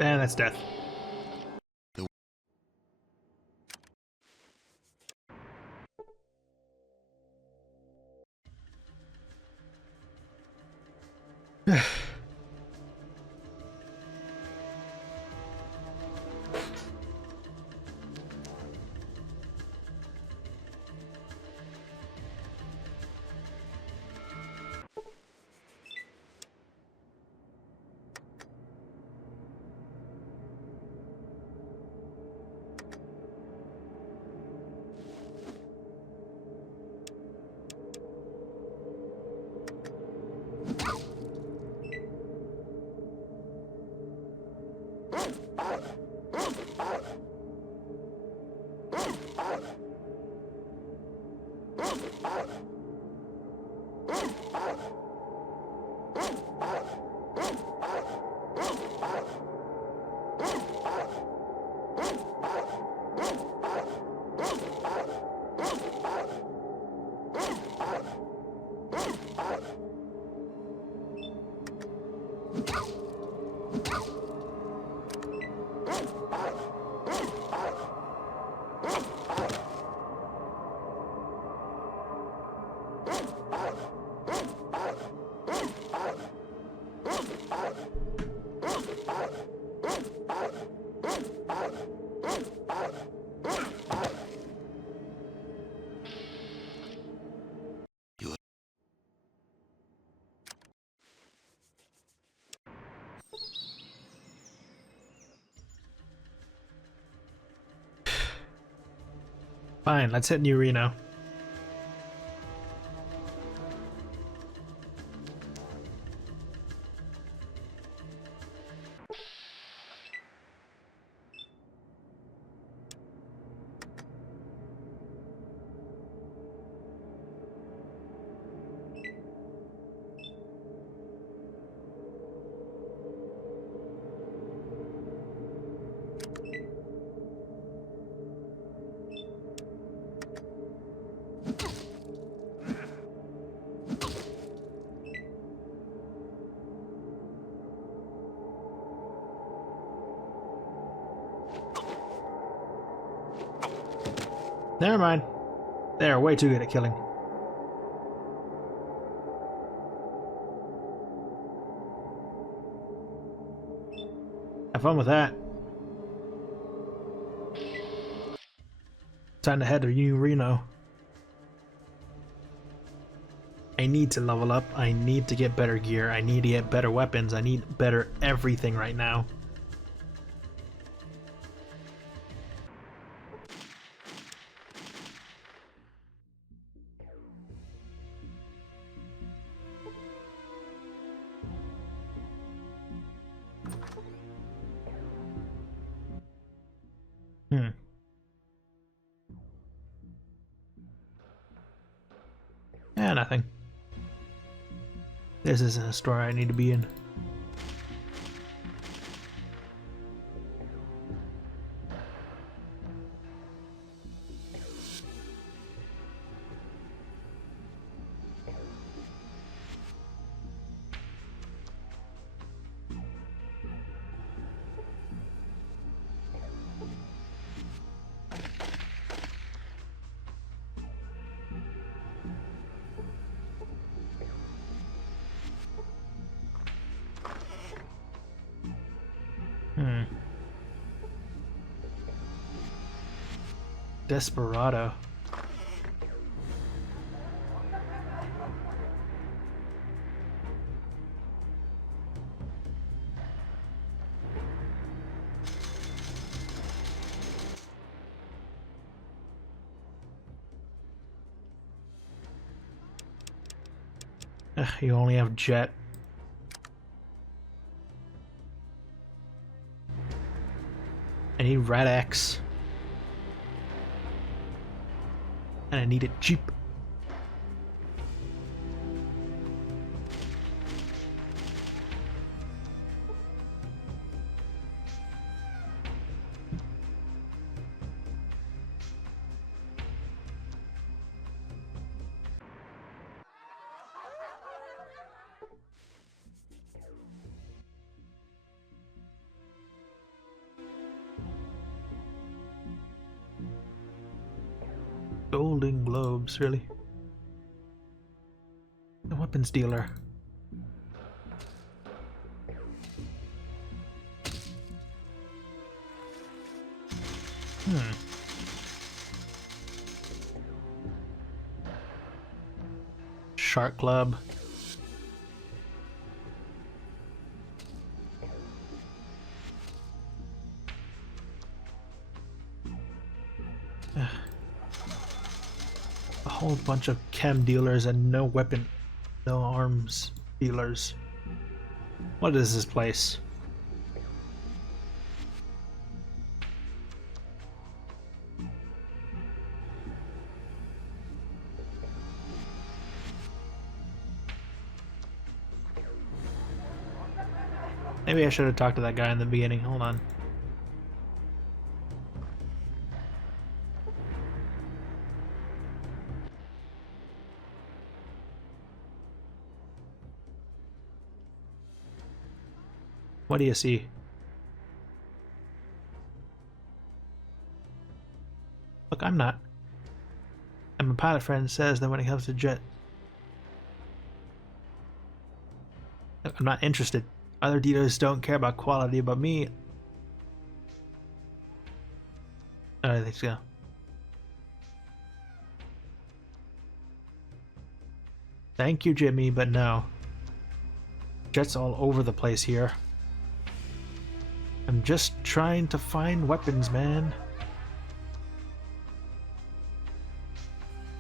And that's death. Fine, let's hit New Reno. Never mind. They are way too good at killing. Have fun with that. Time to head to New Reno. I need to level up. I need to get better gear. I need to get better weapons. I need better everything right now. Nothing. This isn't a store I need to be in. Desperado. Ugh, you only have jet. I need Red X. And I need it cheap. Golden Globes, really? The weapons dealer. Shark Club. A whole bunch of chem dealers and no weapon, no arms dealers. What is this place? Maybe I should have talked to that guy in the beginning. Hold on. What do you see? Look, I'm not. And my pilot friend says that when it comes to jet, look, I'm not interested. Other dealers don't care about quality, but me, I don't think so. Thank you, Jimmy, but no. Jets all over the place here. I'm just trying to find weapons, man.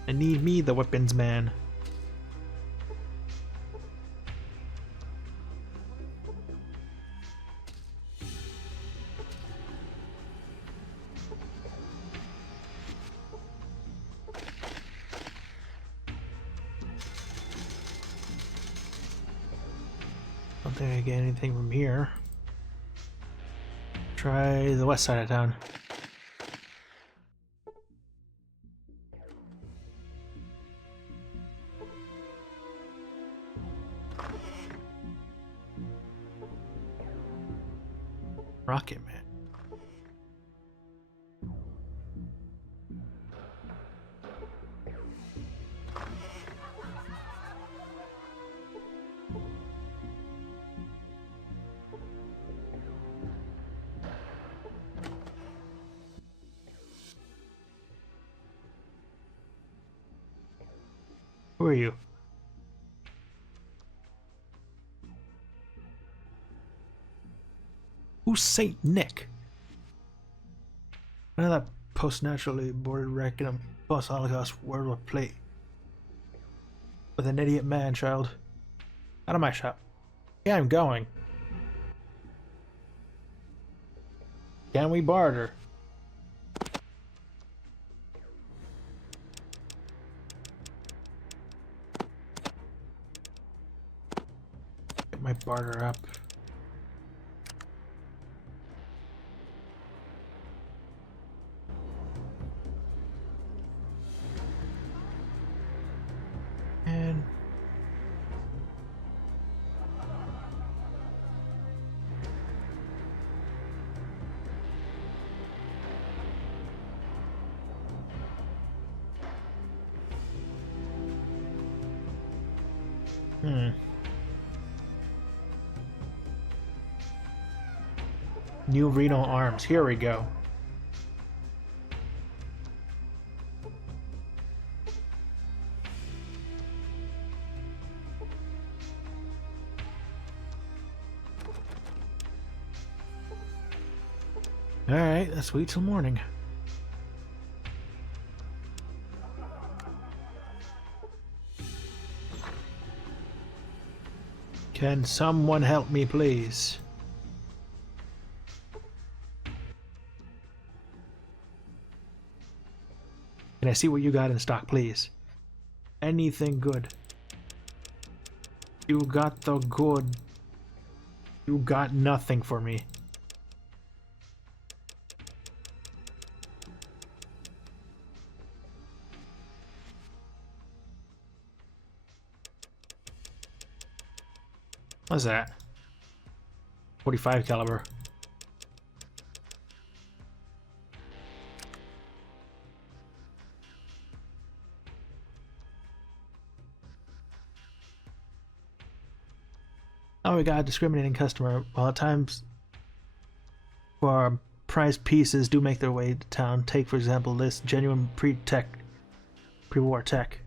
I need me, the weapons man. Don't think I get anything from here. Try the west side of town. Rocket Man. Who are you? Who's Saint Nick? Another post-naturally boarded wreck in a post-Holocaust world plate. With an idiot man-child. Out of my shop. Yeah, I'm going. Can we barter? Get my barter up. And New Reno arms. Here we go. Alright, let's wait till morning. Can someone help me, please? Can I see what you got in stock, please? Anything good. You got the good. You got nothing for me. What's that? 45 caliber. Oh, we got a discriminating customer. While at times for prized pieces do make their way to town. Take, for example, this genuine pre-war tech.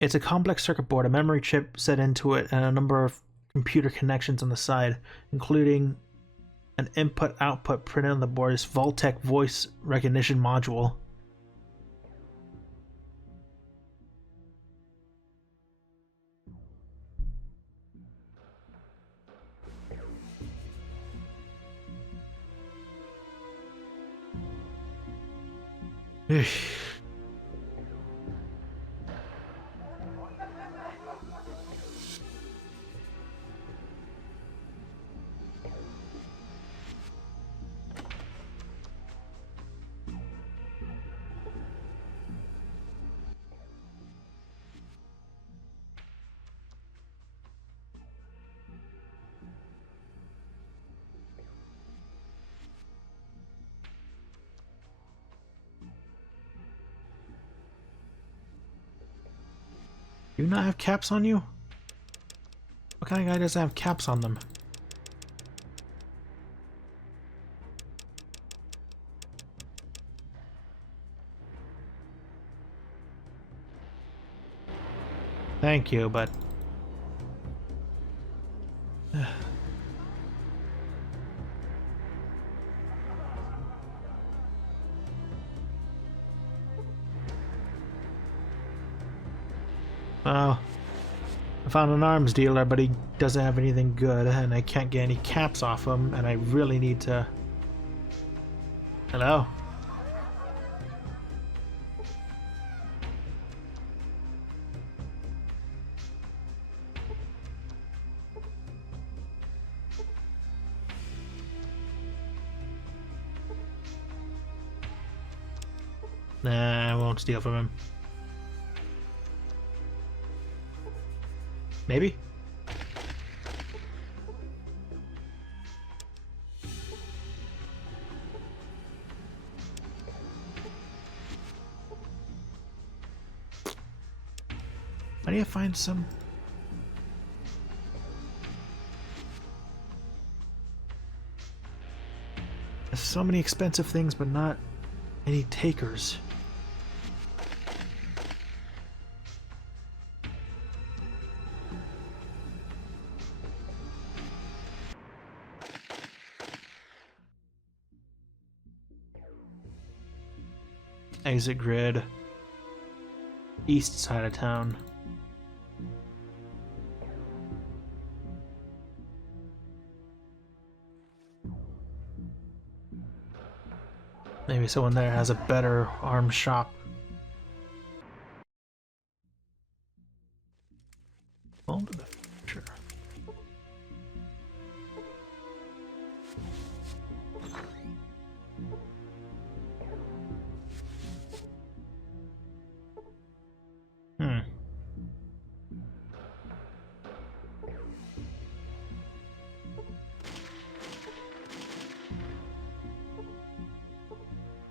It's a complex circuit board, a memory chip set into it, and a number of computer connections on the side, including an input-output printed on the board's Vaultec voice recognition module. Do you not have caps on you? What kind of guy doesn't have caps on them? Thank you, but... Well, I found an arms dealer, but he doesn't have anything good, and I can't get any caps off him, and I really need to... Hello? Nah, I won't steal from him. Maybe? I need to find some... So many expensive things, but not any takers. Exit grid. East side of town. Maybe someone there has a better arms shop. Home to the future.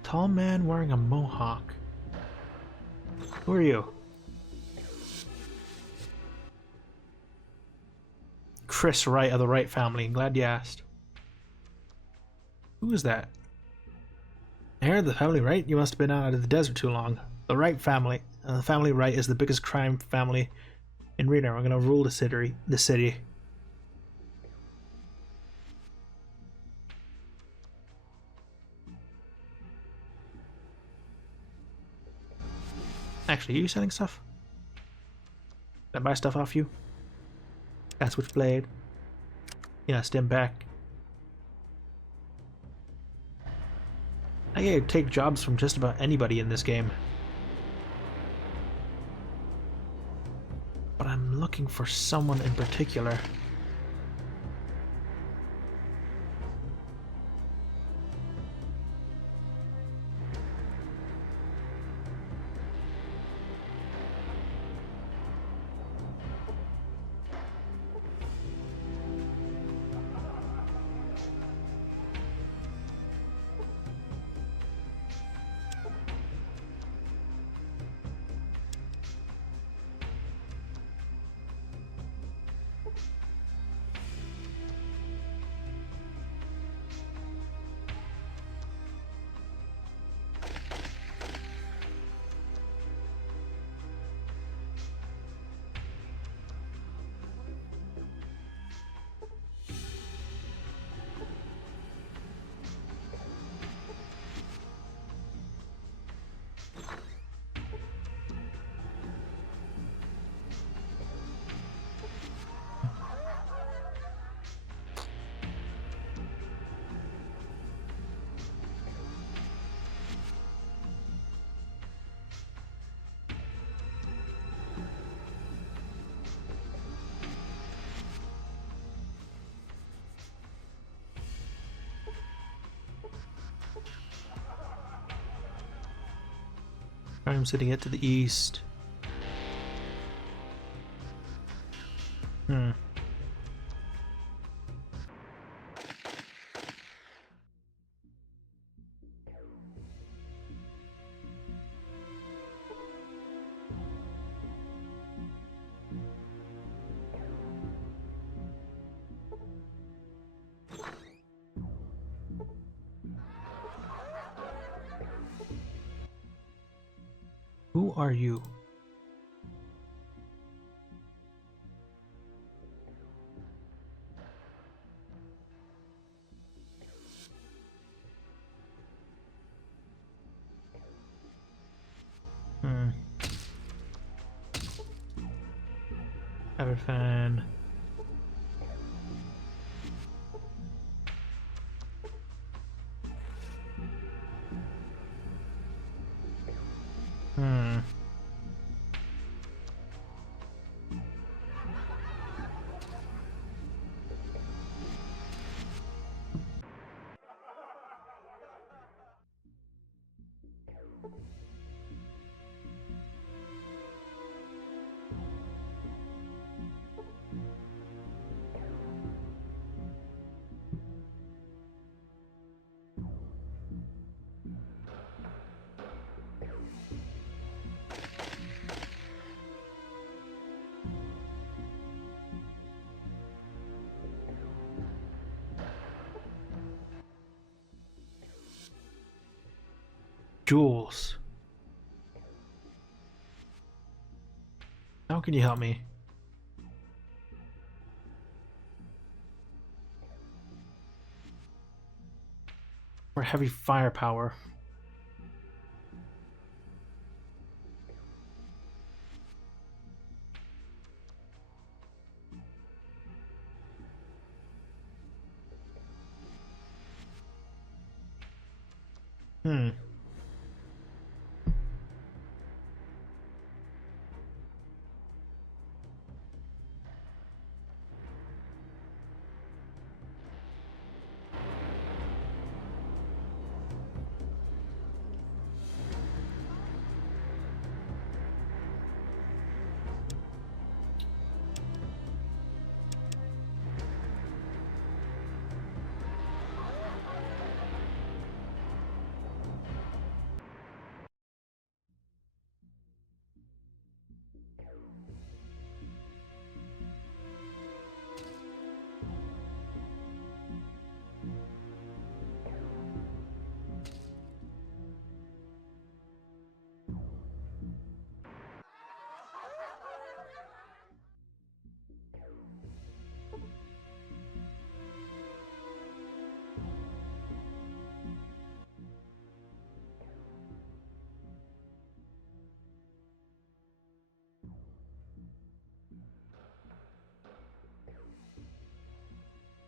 Tall man wearing a mohawk. Who are you? Chris Wright of the Wright family. Glad you asked. Who is that? Heir of the family Wright? You must have been out of the desert too long. The Wright family. The family Wright is the biggest crime family in Reno. We're gonna rule the city. Actually, are you selling stuff? Can I buy stuff off you? Got switchblade. Yeah, stem back. I can take jobs from just about anybody in this game. But I'm looking for someone in particular. I'm sitting it to the east. Who are you? Everfan. Jules. How can you help me? For heavy firepower. Hmm.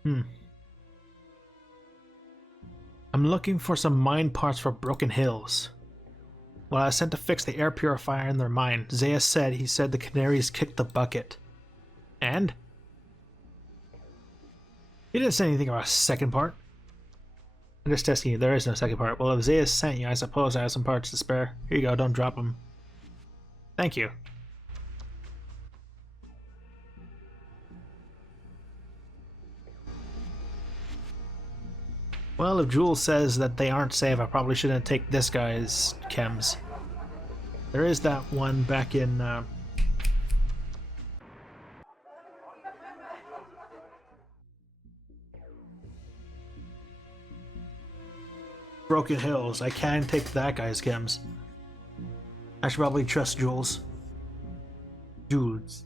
Hmm. I'm looking for some mine parts for Broken Hills. Well, I was sent to fix the air purifier in their mine. Zayas said the Canaries kicked the bucket. And? He didn't say anything about a second part. I'm just testing you. There is no second part. Well, if Zayas sent you, I suppose I have some parts to spare. Here you go. Don't drop them. Thank you. Well, if Jules says that they aren't safe, I probably shouldn't take this guy's chems. There is that one back in... Broken Hills. I can take that guy's chems. I should probably trust Jules. Jules.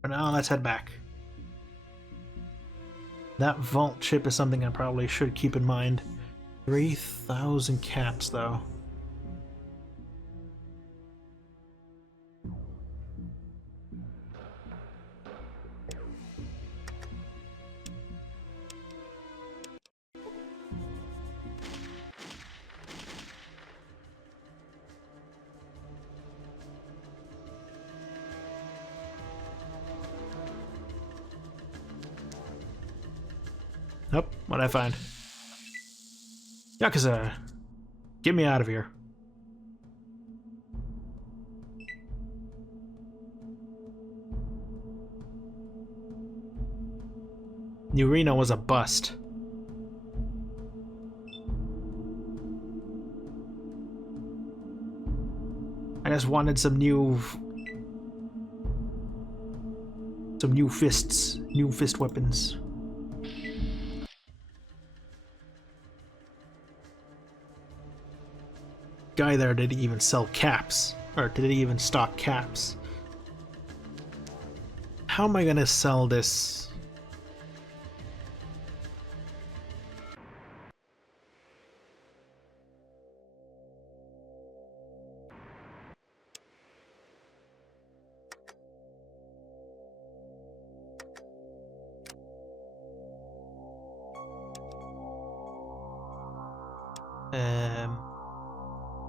For now, let's head back. That vault chip is something I probably should keep in mind. 3,000 caps, though. Nope, what'd I find? Yakuza! Get me out of here. New Reno was a bust. I just wanted some new fists, new fist weapons. Guy there didn't even sell caps, or did he even stock caps? How am I gonna sell this?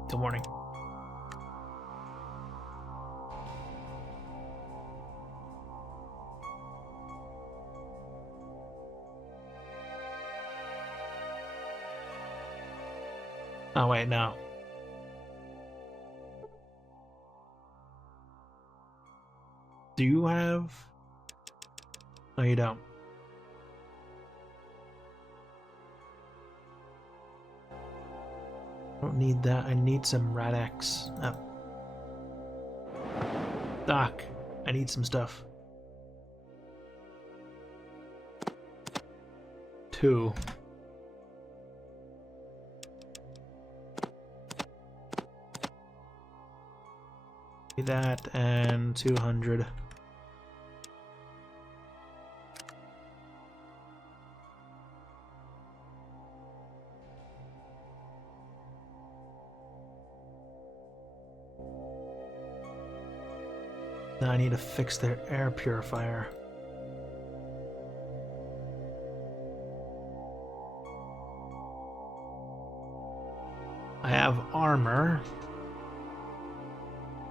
Good morning. Oh wait, no. Do you have? No, you don't. I don't need that. I need some Rad-X. Oh. Doc, I need some stuff. 2. That and 200. Now I need to fix their air purifier. I have armor,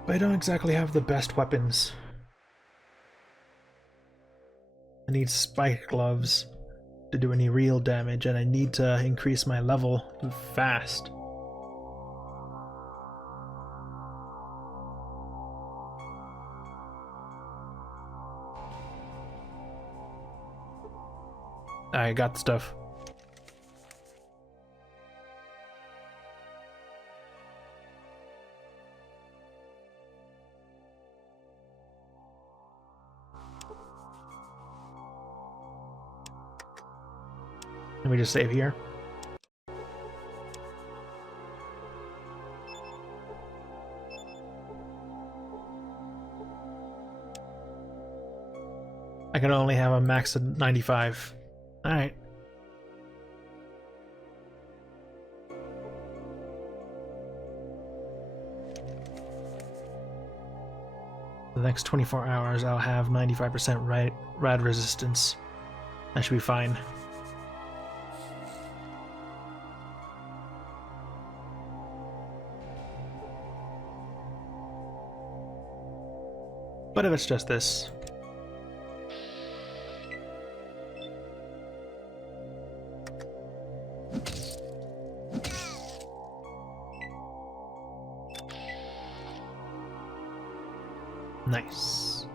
but I don't exactly have the best weapons. I need spike gloves to do any real damage, and I need to increase my level fast. I got stuff. Let me just save here. I can only have a max of 95. Alright. The next 24 hours I'll have 95% rad resistance. That should be fine. But if it's just this. Nice.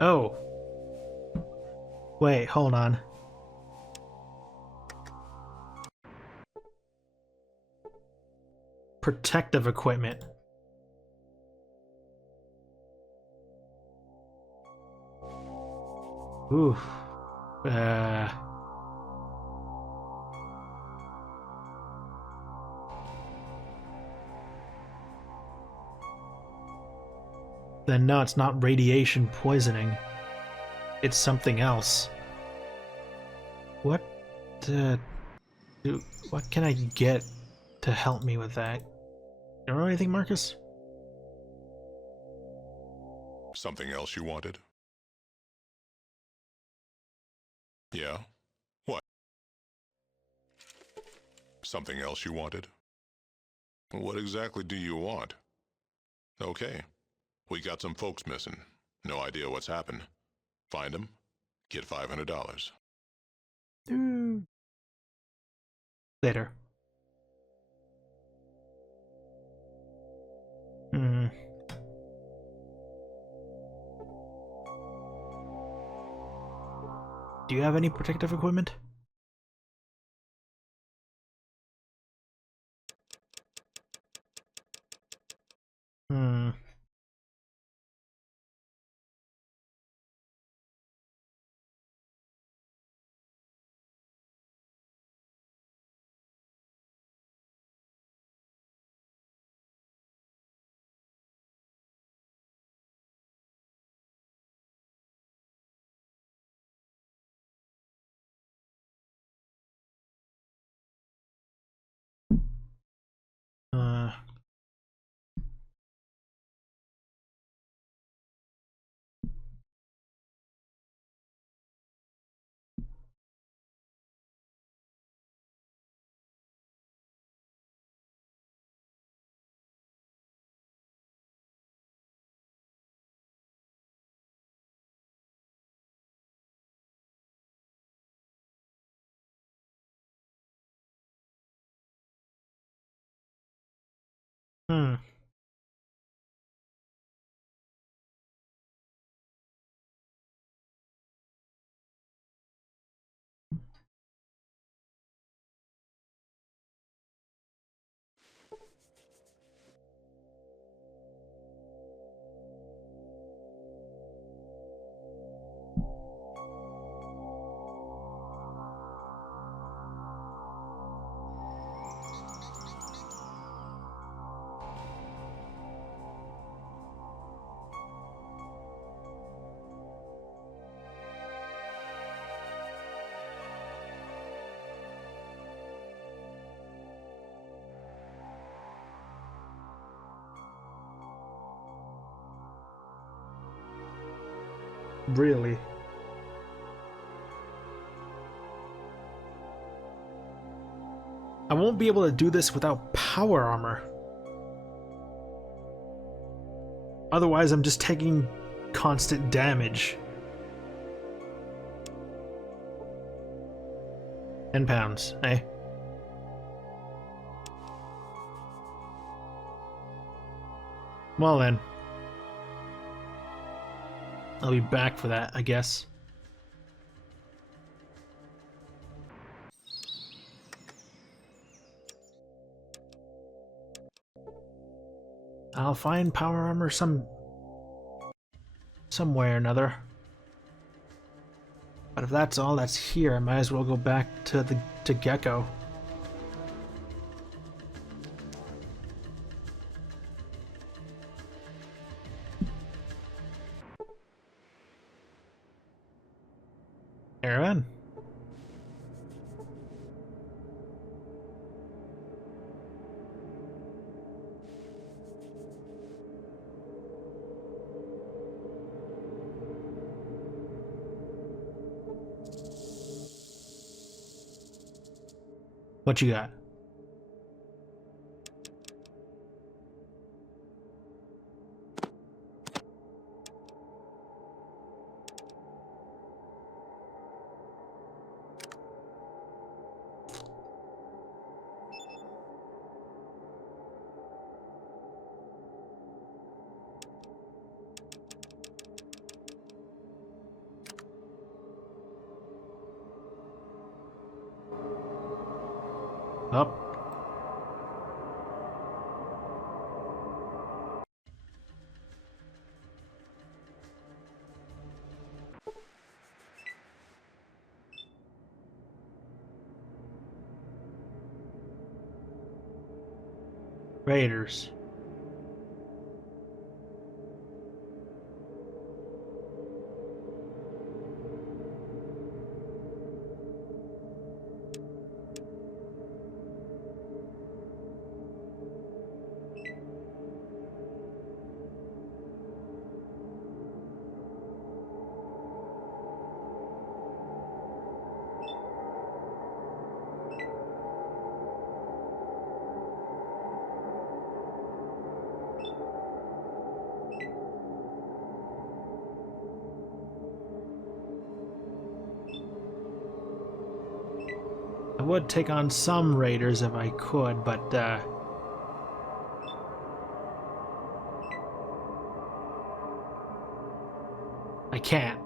Oh. Wait, hold on. Protective equipment. Ooh. Then no, it's not radiation poisoning. It's something else. What what can I get to help me with that? You know anything, Marcus? Something else you wanted? Yeah? What? Something else you wanted? What exactly do you want? Okay. We got some folks missing. No idea what's happened. Find them. Get $500. Later. Do you have any protective equipment? Hmm. Really? I won't be able to do this without power armor. Otherwise, I'm just taking constant damage. 10 pounds, eh? Well then. I'll be back for that, I guess. I'll find power armor somewhere or another. But if that's all that's here, I might as well go back to Gecko. Aaron? What you got? Up. Raiders. I would take on some raiders if I could, but I can't.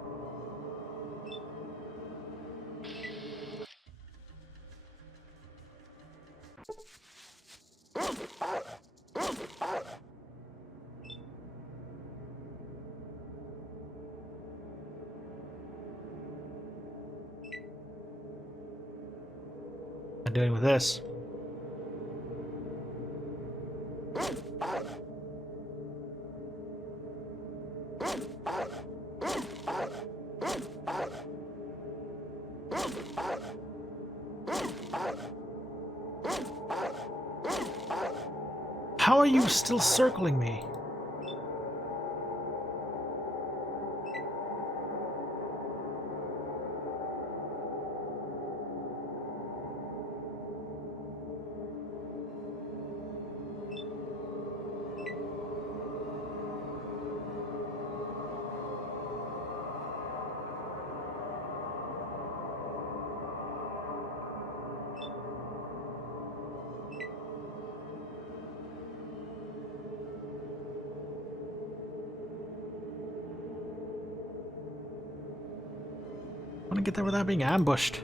I'm dealing with this. How are you still circling me? get there without being ambushed.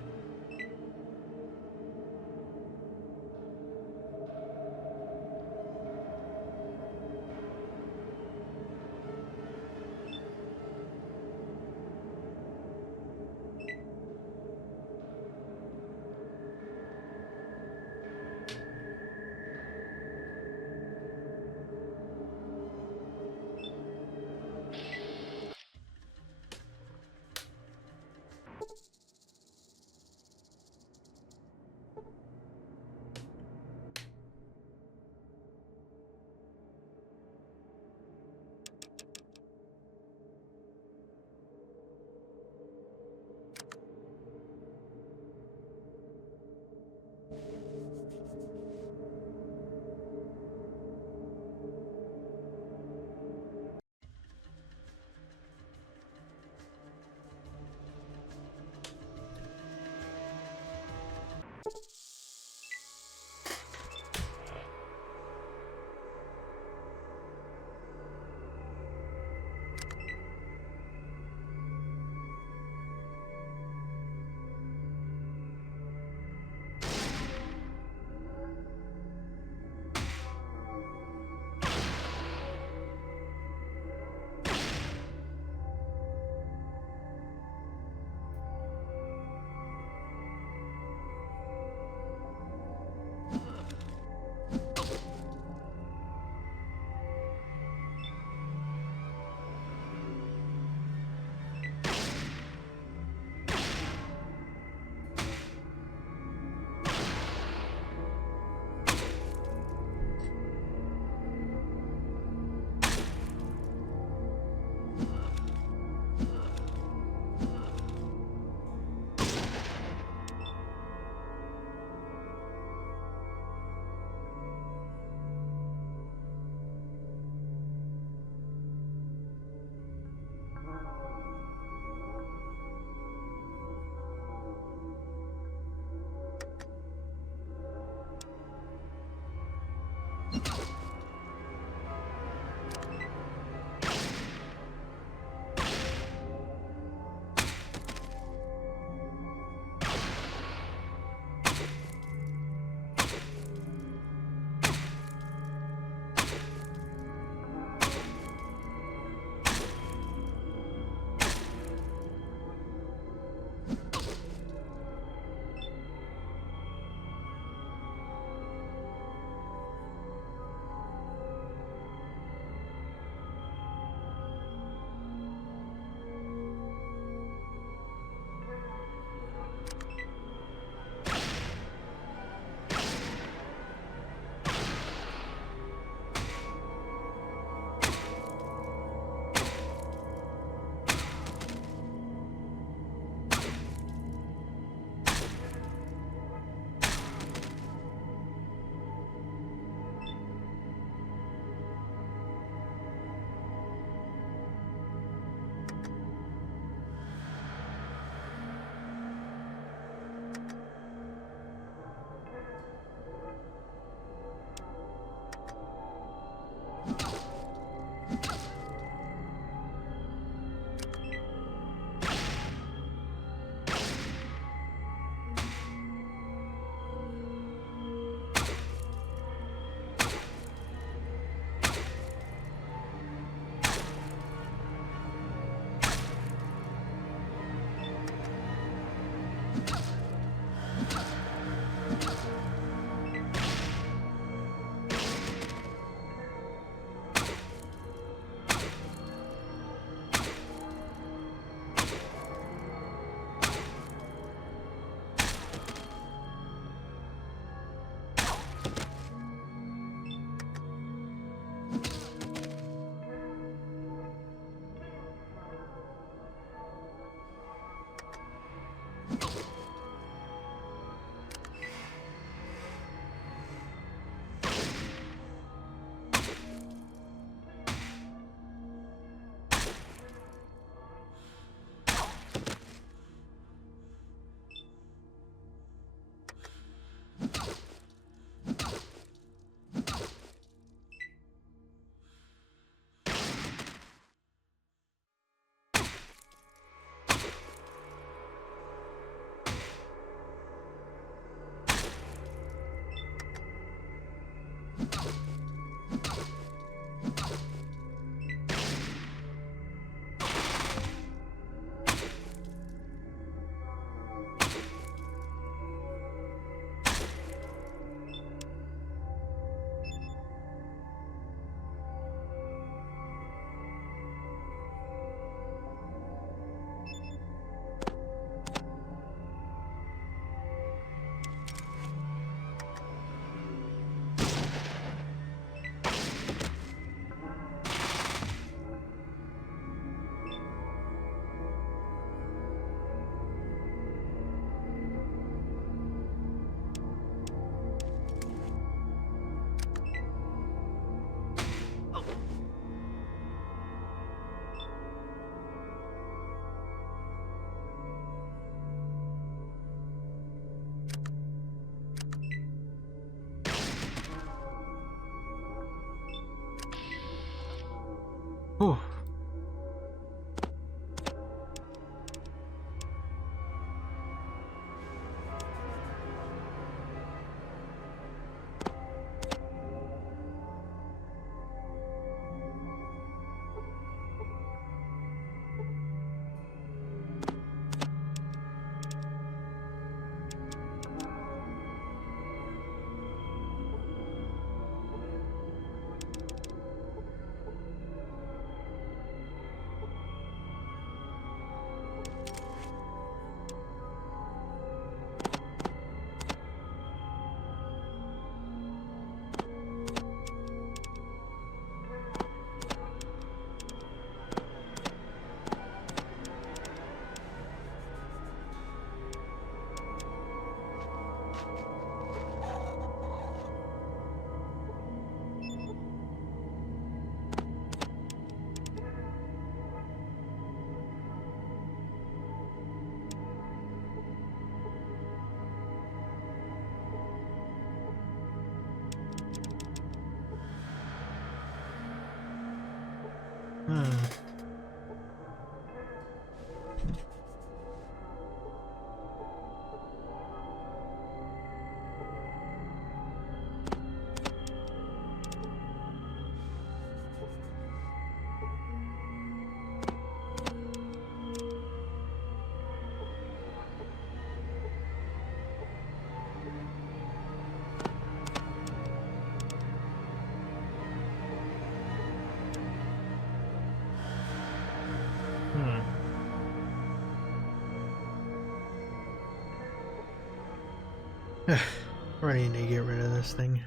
Ready to get rid of this thing.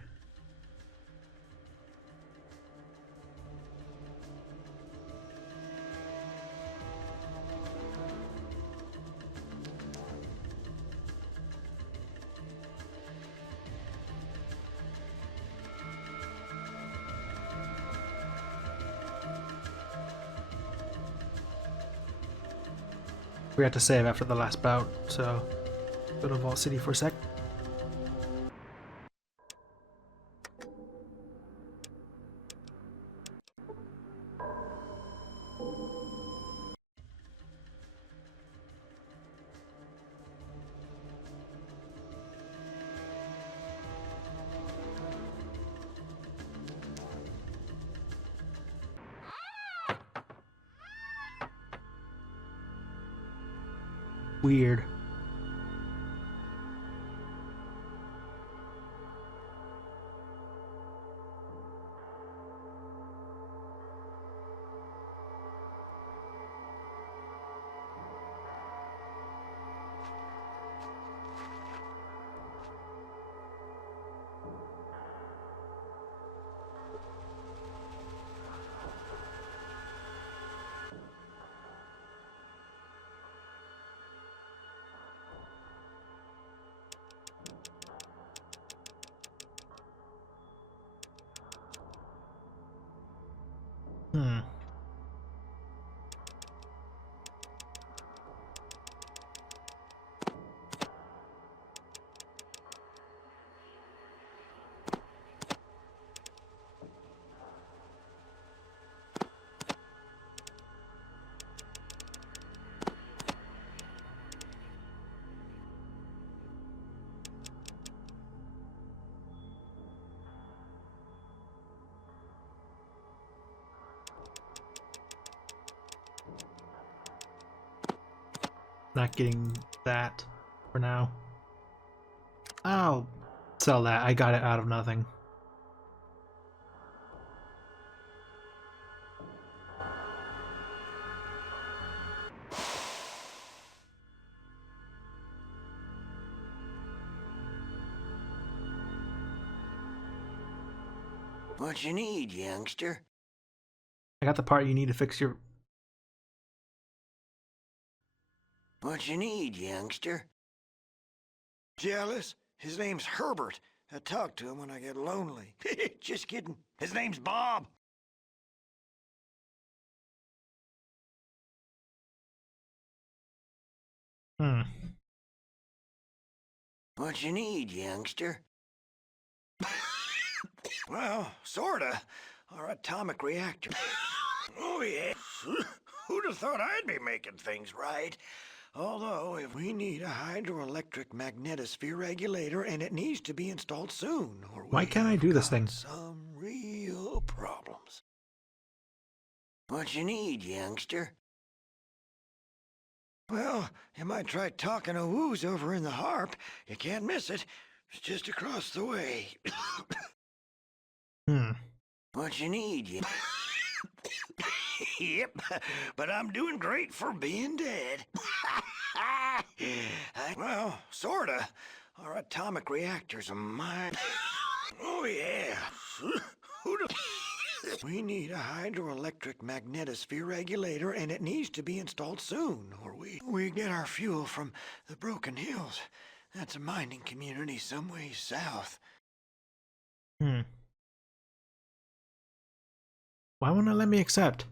We had to save after the last bout, so go to Vault City for a sec. Weird. Hmm. Not getting that for now. I'll sell that. I got it out of nothing. What you need, youngster? I got the part you need to fix your... What you need, youngster? Jealous? His name's Herbert. I talk to him when I get lonely. Just kidding. His name's Bob. Hmm. What you need, youngster? Well, sorta. Our atomic reactor. Oh, yeah. Who'd have thought I'd be making things right? Although, if we need a hydroelectric magnetosphere regulator, and it needs to be installed soon, or Why can't I do this thing? some real problems. What you need, youngster? Well, you might try talking to Woos over in the Harp. You can't miss it. It's just across the way. Hmm. What you need, you... Yep, but I'm doing great for being dead. Well, sorta. Our atomic reactor's a mine. Oh, yeah. We need a hydroelectric magnetosphere regulator, and it needs to be installed soon, or we get our fuel from the Broken Hills. That's a mining community some ways south. Hmm. Why won't it let me accept?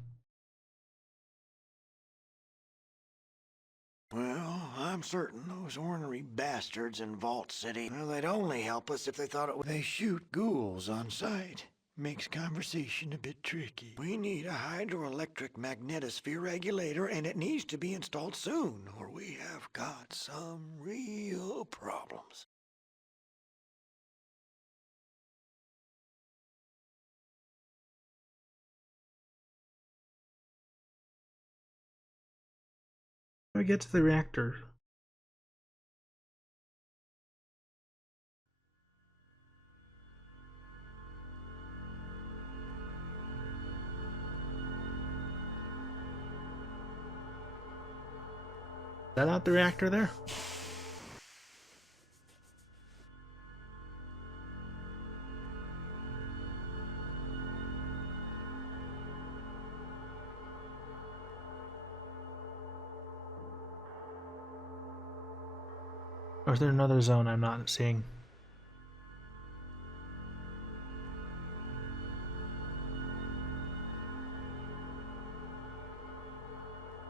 Well, I'm certain those ornery bastards in Vault City, well, they'd only help us if they thought it would. They shoot ghouls on sight. Makes conversation a bit tricky. We need a hydroelectric magnetosphere regulator, and it needs to be installed soon, or we have got some real problems. How do I get to the reactor? Is that not the reactor there? Or is there another zone I'm not seeing?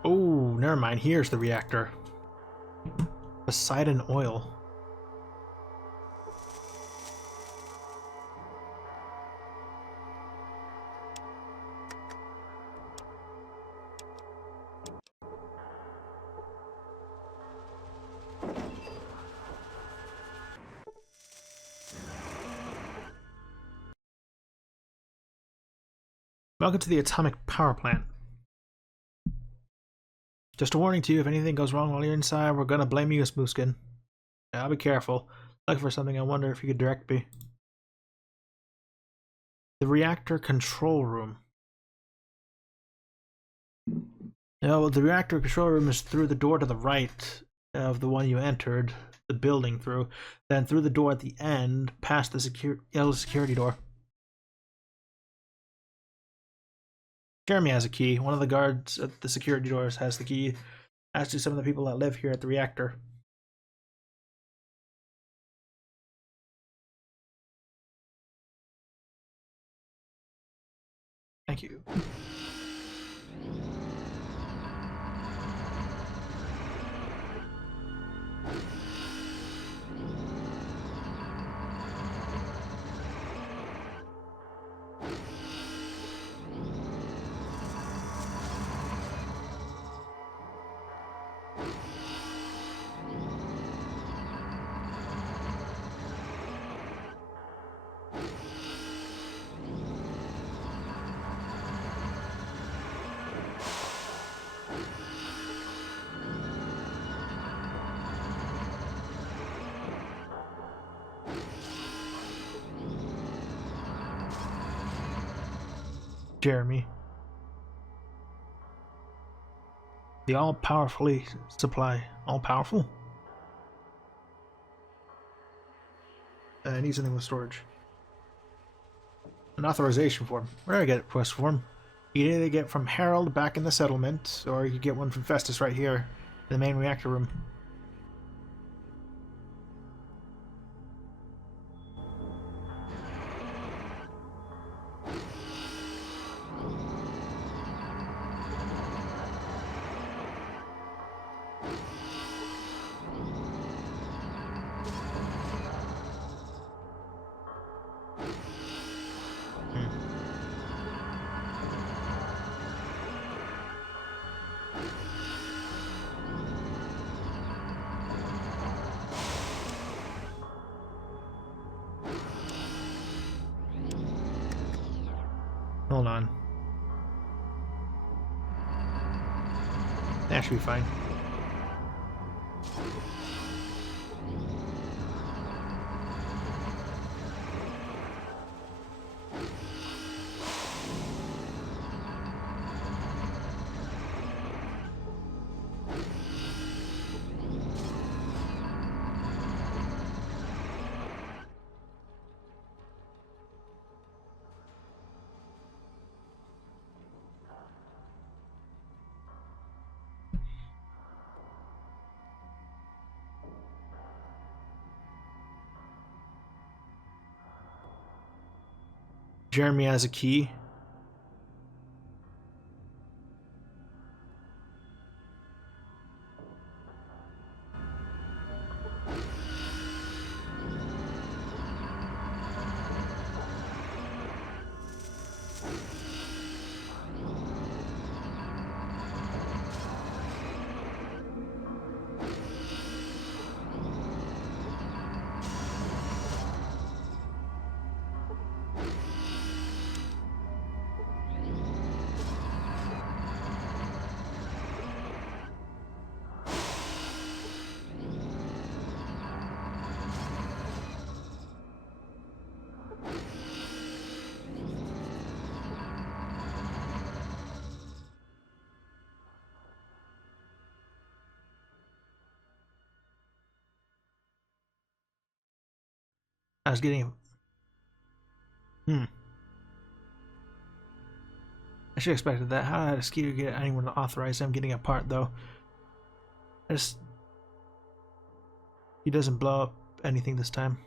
Oh, never mind. Here's the reactor. Poseidon oil. Welcome to the atomic power plant. Just a warning to you, if anything goes wrong while you're inside, we're gonna blame you, Spooskin. Yeah, I'll be careful. Look for something. I wonder if you could direct me. The reactor control room. No, the reactor control room is through the door to the right of the one you entered the building through. Then through the door at the end, past the yellow security door. Jeremy has a key. One of the guards at the security doors has the key. As do some of the people that live here at the reactor. Thank you. Jeremy. The all-powerfully supply. All-powerful? I need something with storage. An authorization form. Where do I get a request form? You can either get from Harold back in the settlement, or you can get one from Festus right here in the main reactor room. Hold on. That should be fine. Jeremy has a key. I was getting... I should have expected that. How did Skeeter get anyone to authorize them getting a part, though? I just... he doesn't blow up anything this time.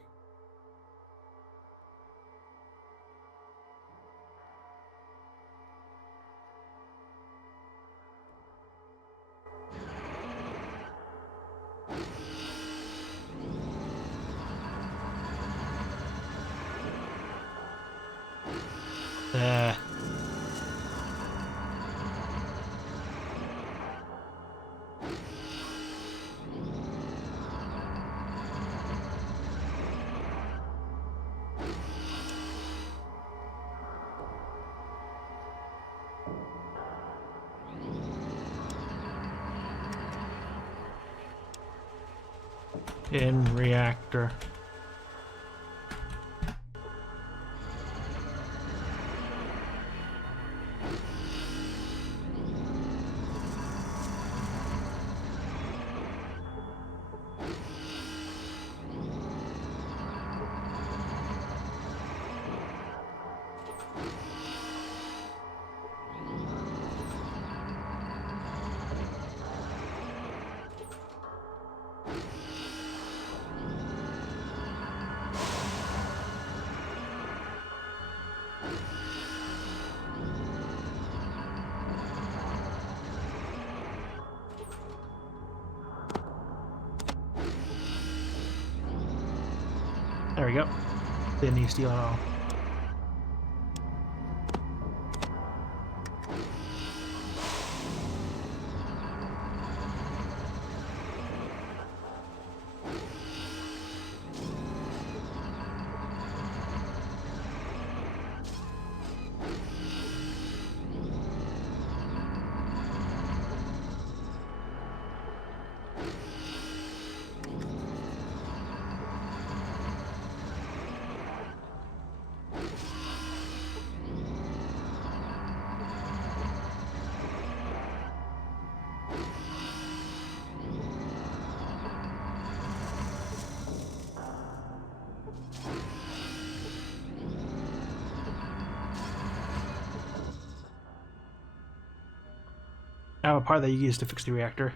In reactor. There we go. Didn't need to steal at all. I have a part that you use to fix the reactor.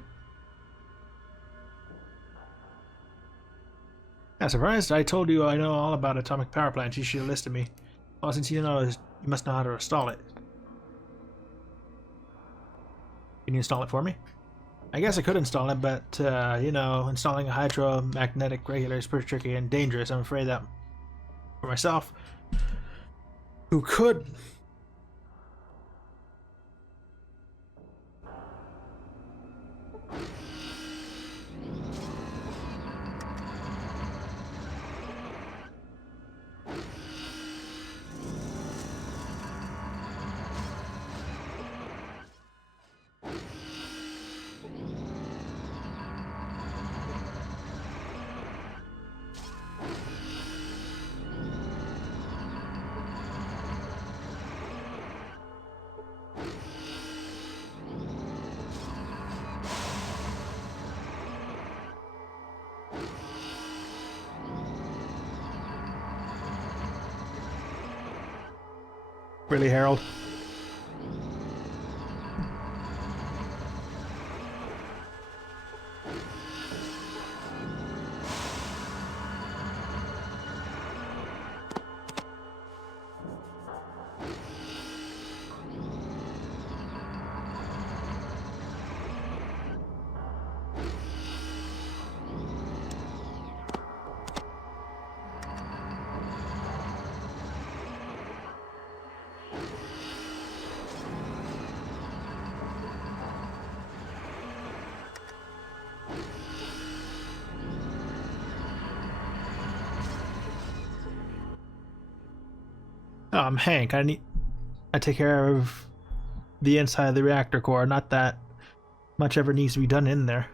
Not surprised. I told you I know all about atomic power plants. You should have listed me. Well, since you know, you must know how to install it. Can you install it for me? I guess I could install it, but, you know, installing a hydromagnetic regulator is pretty tricky and dangerous. I'm afraid that for myself, who could... Really, Harold? I'm Hank. I take care of the inside of the reactor core. Not that much ever needs to be done in there.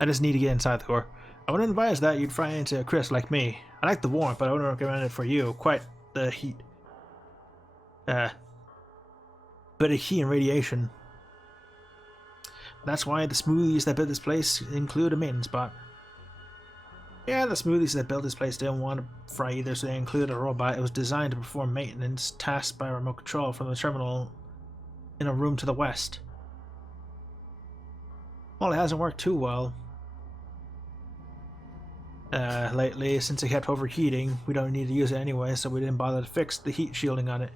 I just need to get inside the core. I wouldn't advise that you'd fry into a crisp like me. I like the warmth, but I wouldn't recommend it for you. Quite the heat. Bit of heat and radiation. That's why the smoothies that built this place include a maintenance bot. Yeah, the smoothies that built this place didn't want to fry either, so they included a robot. It was designed to perform maintenance tasked by remote control from the terminal in a room to the west. Well, it hasn't worked too well. lately. Since it kept overheating, we don't need to use it anyway, so we didn't bother to fix the heat shielding on it.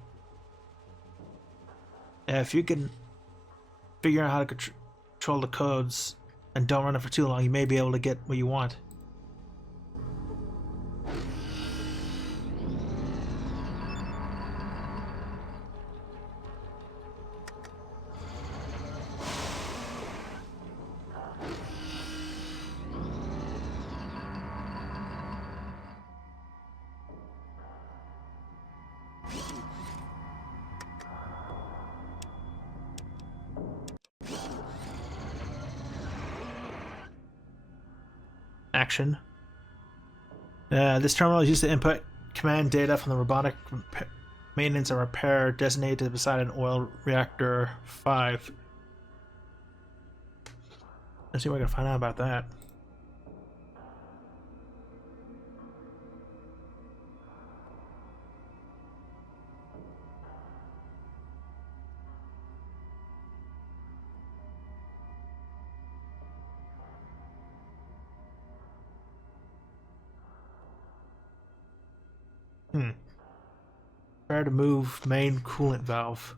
If you can figure out how to control the codes and don't run it for too long, you may be able to get what you want. Action. This terminal is used to input command data from the robotic maintenance and repair designated beside an oil reactor 5. Let's see what I can find out about that. Try to move main coolant valve.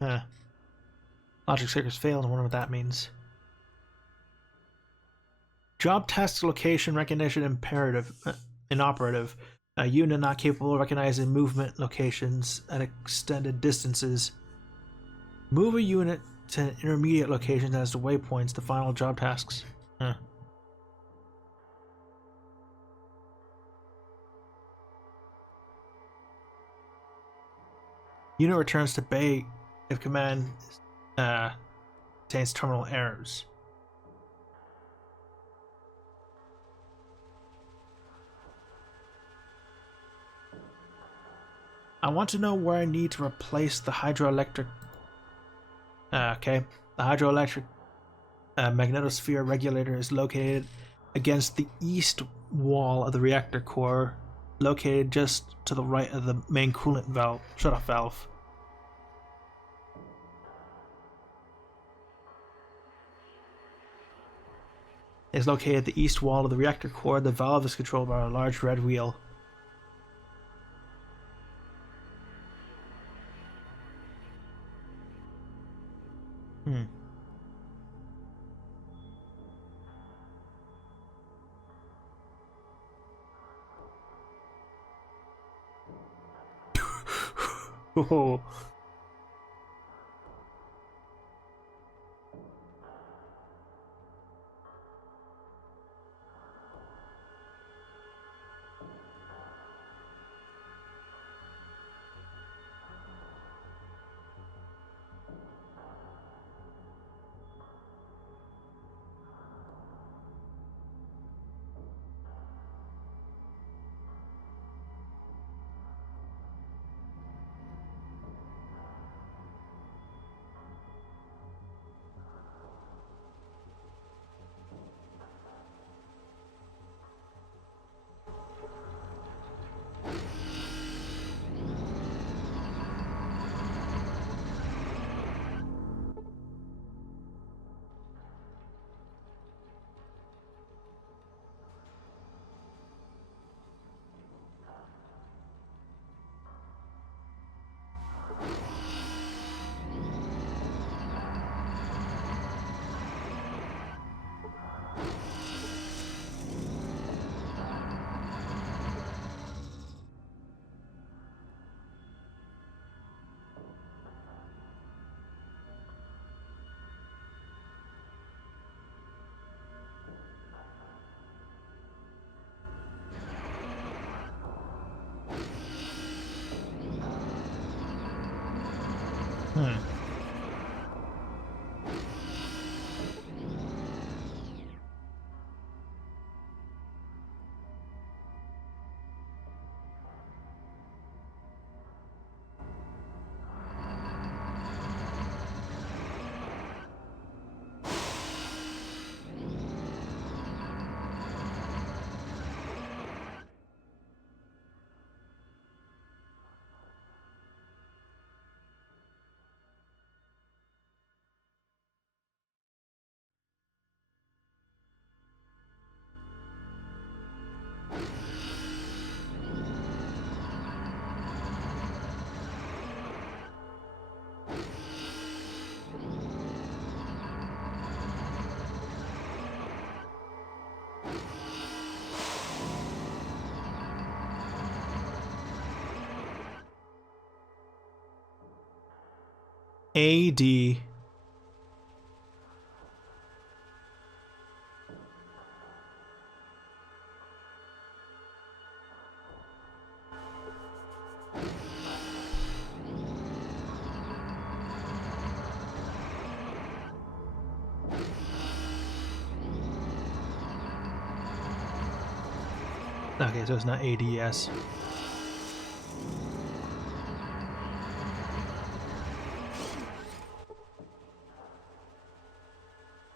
Logic circuits failed. I wonder what that means. Job task location recognition imperative. Inoperative. A unit not capable of recognizing movement locations at extended distances. Move a unit to an intermediate location as the waypoints to final job tasks. Unit returns to bay if command contains terminal errors. I want to know where I need to replace the hydroelectric. Okay, the hydroelectric magnetosphere regulator is located against the east wall of the reactor core, located just to the right of the main coolant valve, shutoff valve. It's located at the east wall of the reactor core. The valve is controlled by a large red wheel. Oh. AD. Okay, so it's not ADS.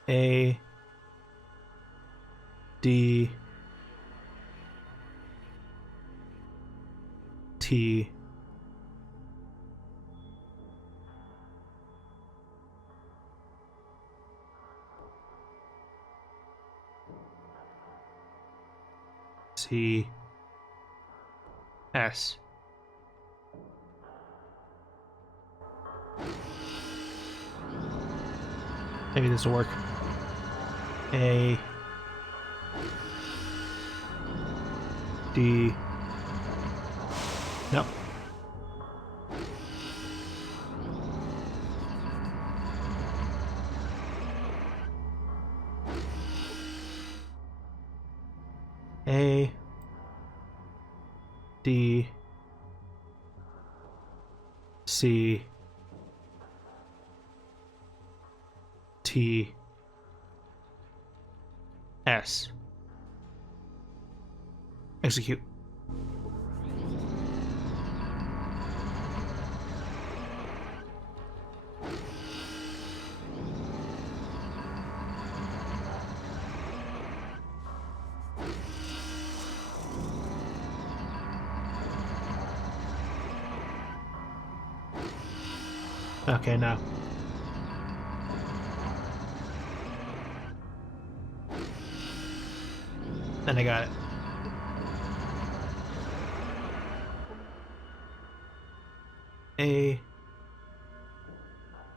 A D T C S. Maybe this will work. A D. Nope. A D C T S. Execute. Okay, now. Then I got it. A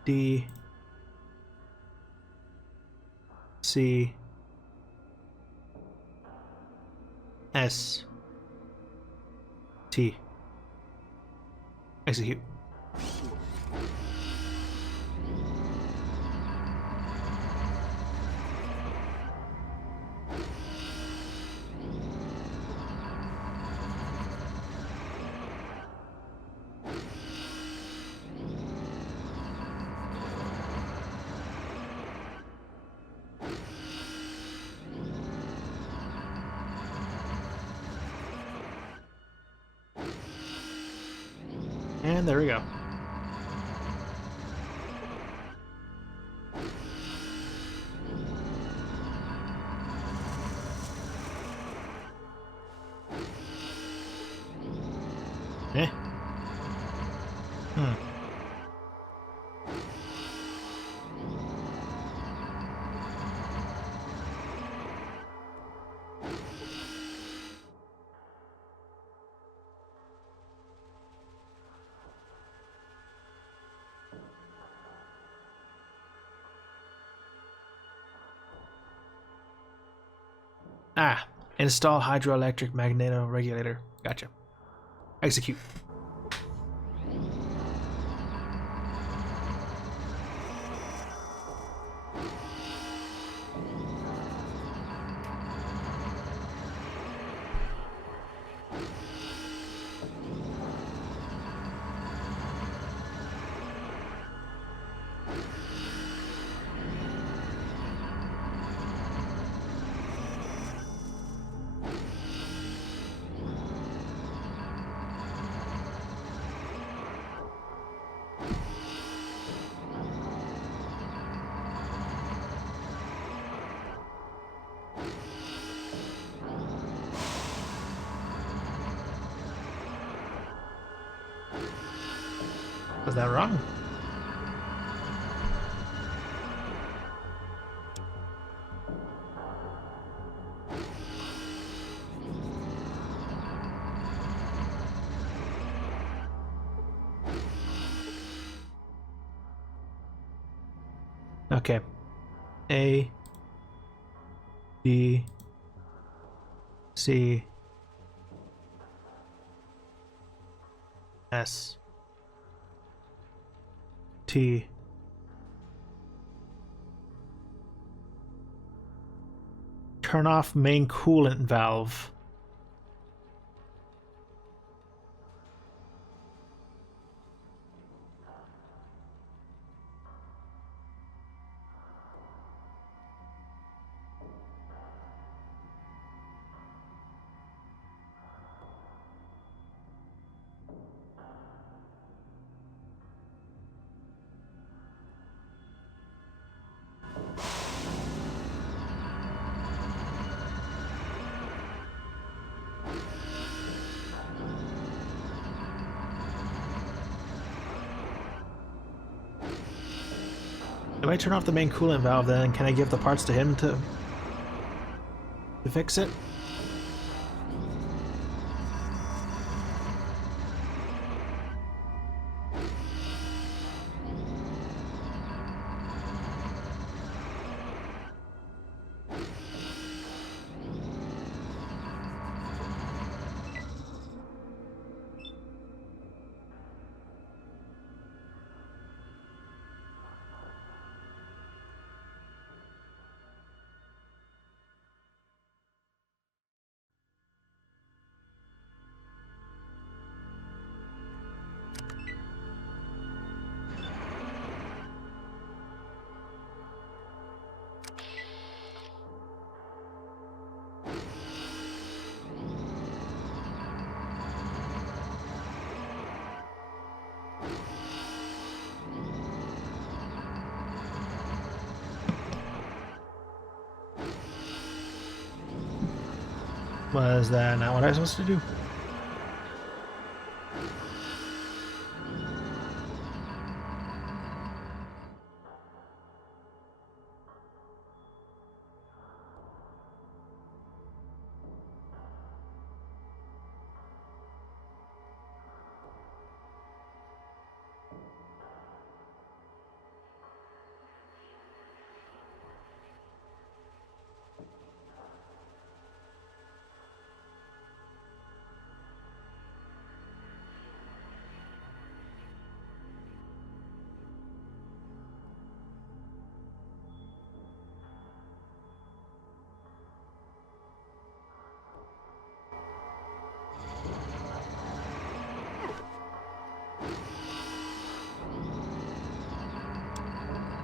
D C S T. Execute. And there we go. Eh? Ah, install hydroelectric magneto regulator. Gotcha. Execute. Was that wrong? Okay. A B C S T turn off main coolant valve. If I turn off the main coolant valve, then can I give the parts to him to fix it? Was that not what I was supposed to do?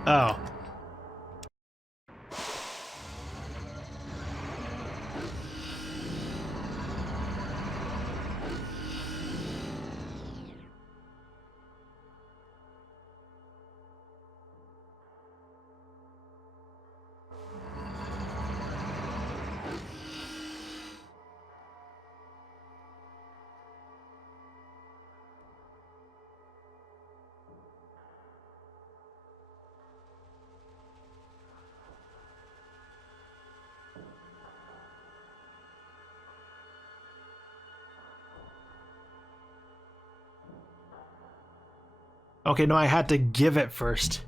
Oh. Okay, no, I had to give it first.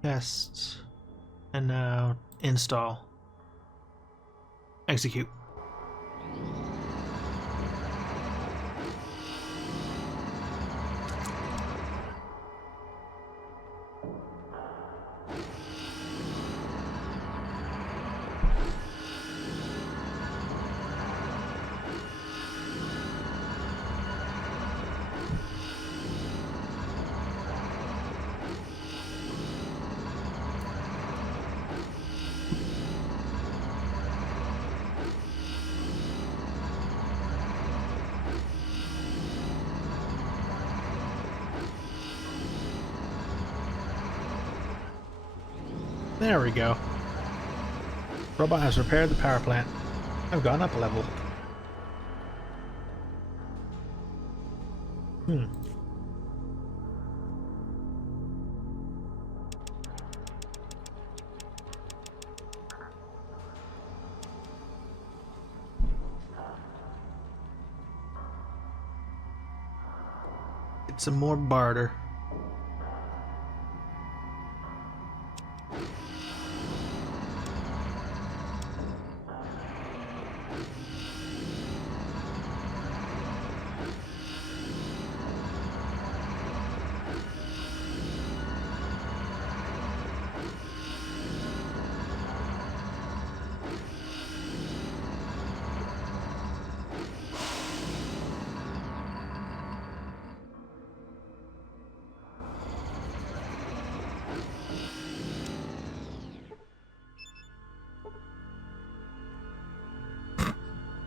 Test. And now install. Execute. There we go. Robot has repaired the power plant. I've gone up a level. Need some more barter.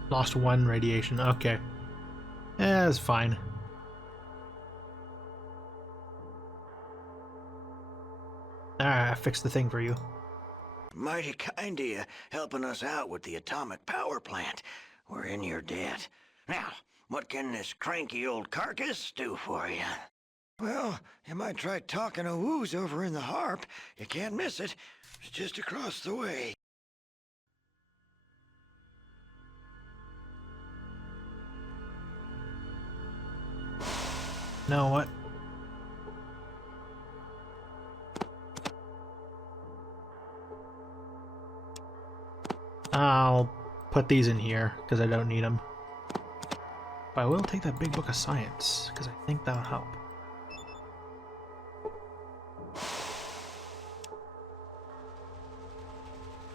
Lost 1 radiation. Okay. Yeah, that's fine. I fixed the thing for you. Mighty kind of you helping us out with the atomic power plant. We're in your debt. Now, what can this cranky old carcass do for you? Well, you might try talking to Woo's over in the Harp. You can't miss it. It's just across the way. Know what? I'll put these in here because I don't need them. But I will take that big book of science because I think that'll help.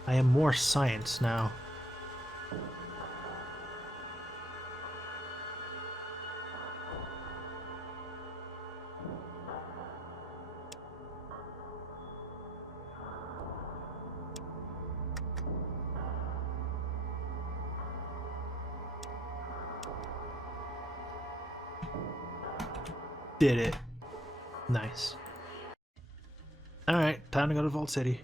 I am more science now. Did it. Nice. Alright, time to go to Vault City.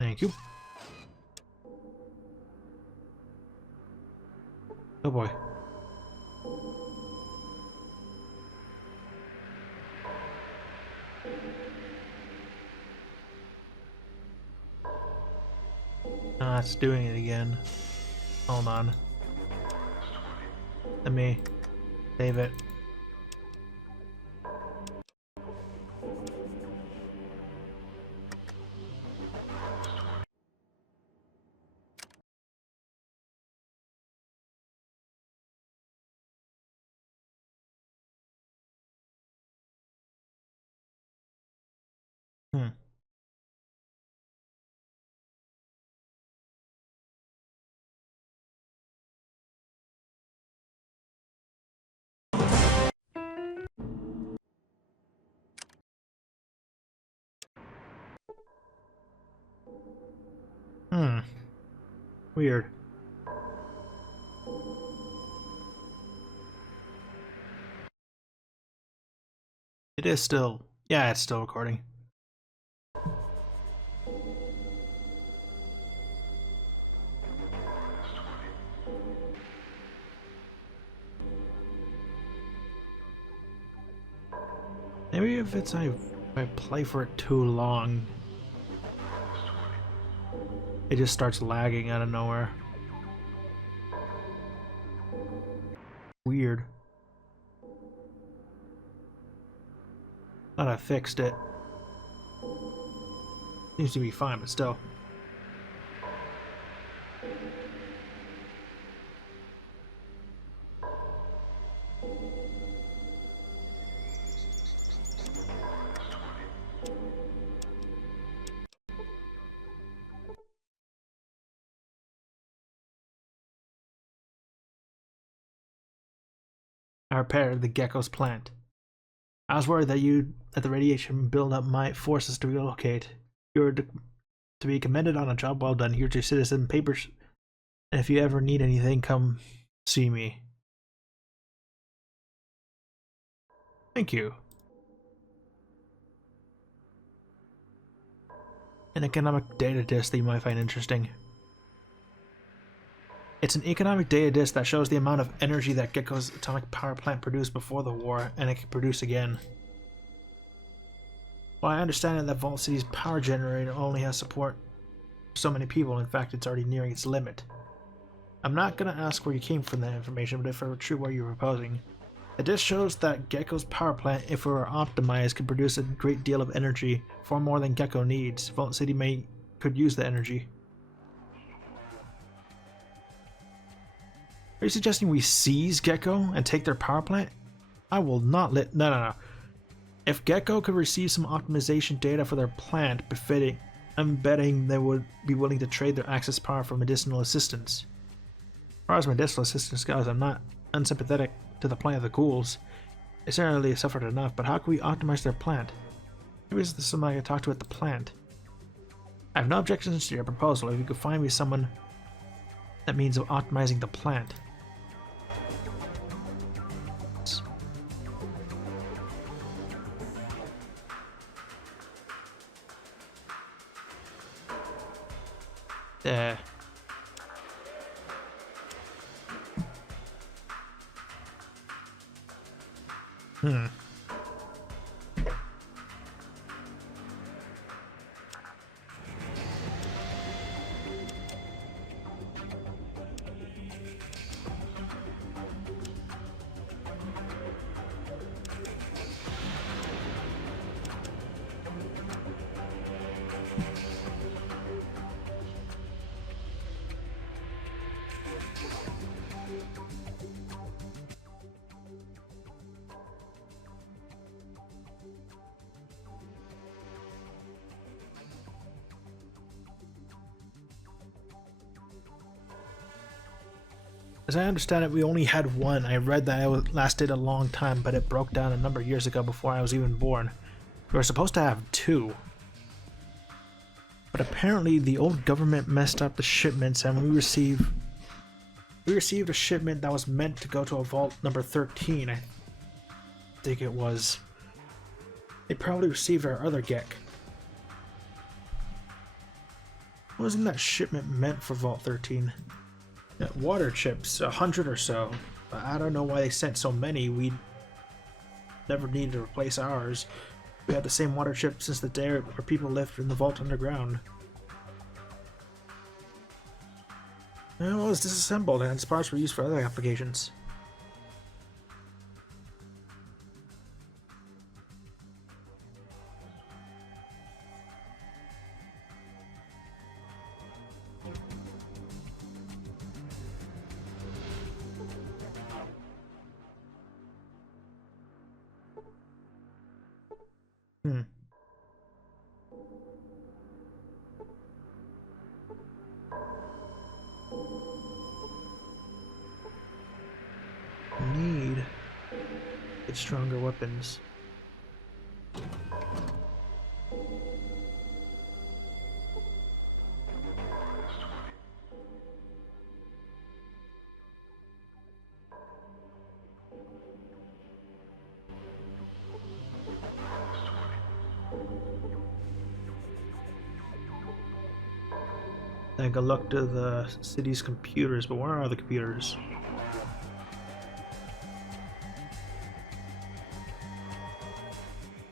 Thank you. Oh boy. Ah, it's doing it again. Hold on. Let me save it. Hmm. Hmm. Weird. It is still... Yeah, it's still recording. Maybe if it's if I play for it too long, it just starts lagging out of nowhere. Weird. Thought I fixed it. Seems to be fine, but still. I repaired the gecko's plant. I was worried that the radiation buildup might force us to relocate. You're to be commended on a job well done. Here's your citizen papers, and if you ever need anything, come see me. Thank you. An economic data disk that you might find interesting. It's an economic data disk that shows the amount of energy that Gecko's atomic power plant produced before the war, and it can produce again. Well, I understand that Vault City's power generator only has support for so many people. In fact, it's already nearing its limit. I'm not going to ask where you came from that information, but if it were true what you were proposing. The disk shows that Gecko's power plant, if it were optimized, could produce a great deal of energy, far more than Gecko needs. Vault City could use the energy. Are you suggesting we seize Gecko and take their power plant? I will not let... No. If Gecko could receive some optimization data for their plant befitting, I'm betting they would be willing to trade their access power for medicinal assistance. As far as medicinal assistance goes, I'm not unsympathetic to the plight of the ghouls. They certainly suffered enough, but how can we optimize their plant? Maybe this is somebody I can talk to at the plant. I have no objections to your proposal if you could find me someone that means of optimizing the plant. There. As I understand it, we only had one. I read that it lasted a long time, but it broke down a number of years ago before I was even born. We were supposed to have two. But apparently the old government messed up the shipments and we received a shipment that was meant to go to a vault number 13, I think it was. They probably received our other Gek. Wasn't that shipment meant for Vault 13? Yeah, water chips, 100 or so. But I don't know why they sent so many. We never needed to replace ours. We had the same water chip since the day where people lived in the vault underground. And it was disassembled and its parts were used for other applications. Need get stronger weapons. Take a look to the city's computers, but where are the computers?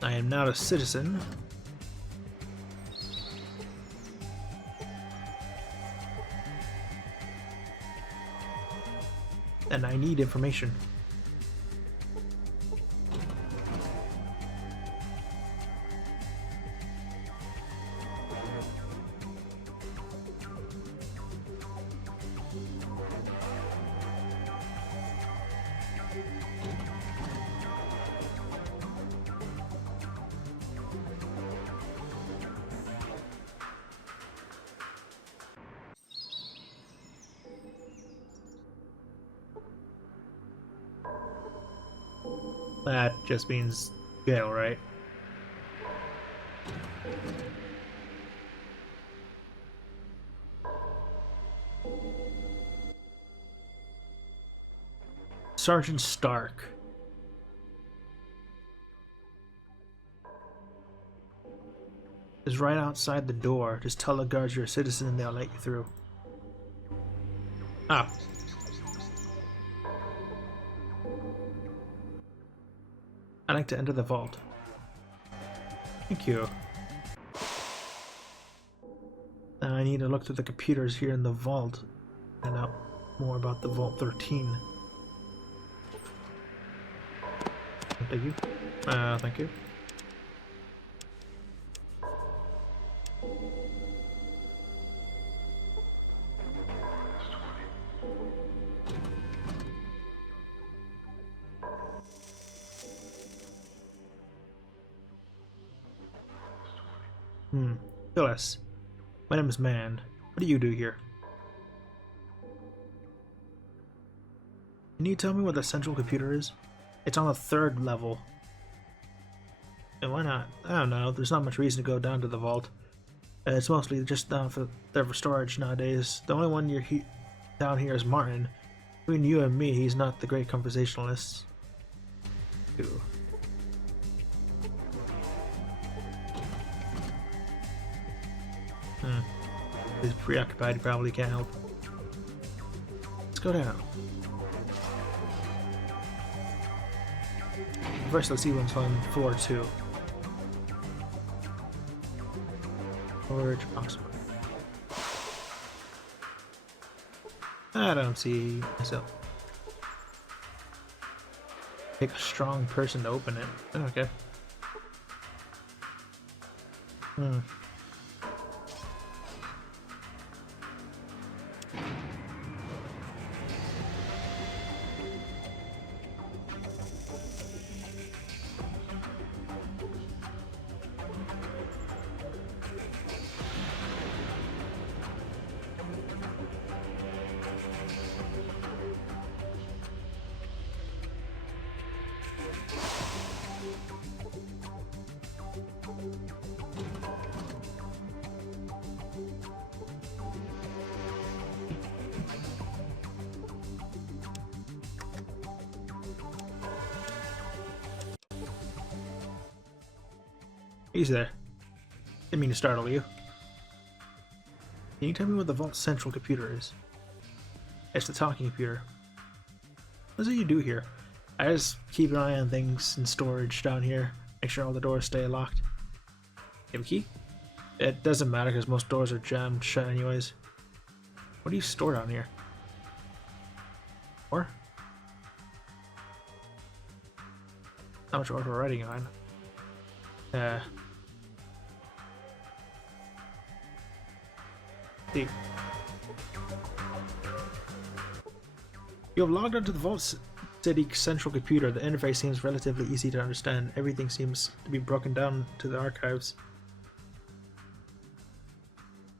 I am not a citizen. And I need information. That just means jail, right? Sergeant Stark. Is right outside the door. Just tell the guards you're a citizen and they'll let you through. Ah. I'd like to enter the vault. Thank you. Now I need to look through the computers here in the vault and find out more about the Vault 13. Thank you. Thank you. Phyllis, my name is Man. What do you do here? Can you tell me what the central computer is? It's on the 3rd level. And why not? I don't know. There's not much reason to go down to the vault. It's mostly just down for there for storage nowadays. The only one down here is Martin. Between you and me, he's not the great conversationalist. Ooh. He's preoccupied, he probably can't help. Let's go down. First, let's see what's on floor 2. Storage box. I don't see myself. Take a strong person to open it. Okay. He's there. Didn't mean to startle you. Can you tell me what the Vault's central computer is? It's the talking computer. What do you do here? I just keep an eye on things in storage down here. Make sure all the doors stay locked. You have a key? It doesn't matter because most doors are jammed shut anyways. What do you store down here? Or? How much order we're writing on? See. You have logged onto the Vault City central computer. The interface seems relatively easy to understand. Everything seems to be broken down to the archives.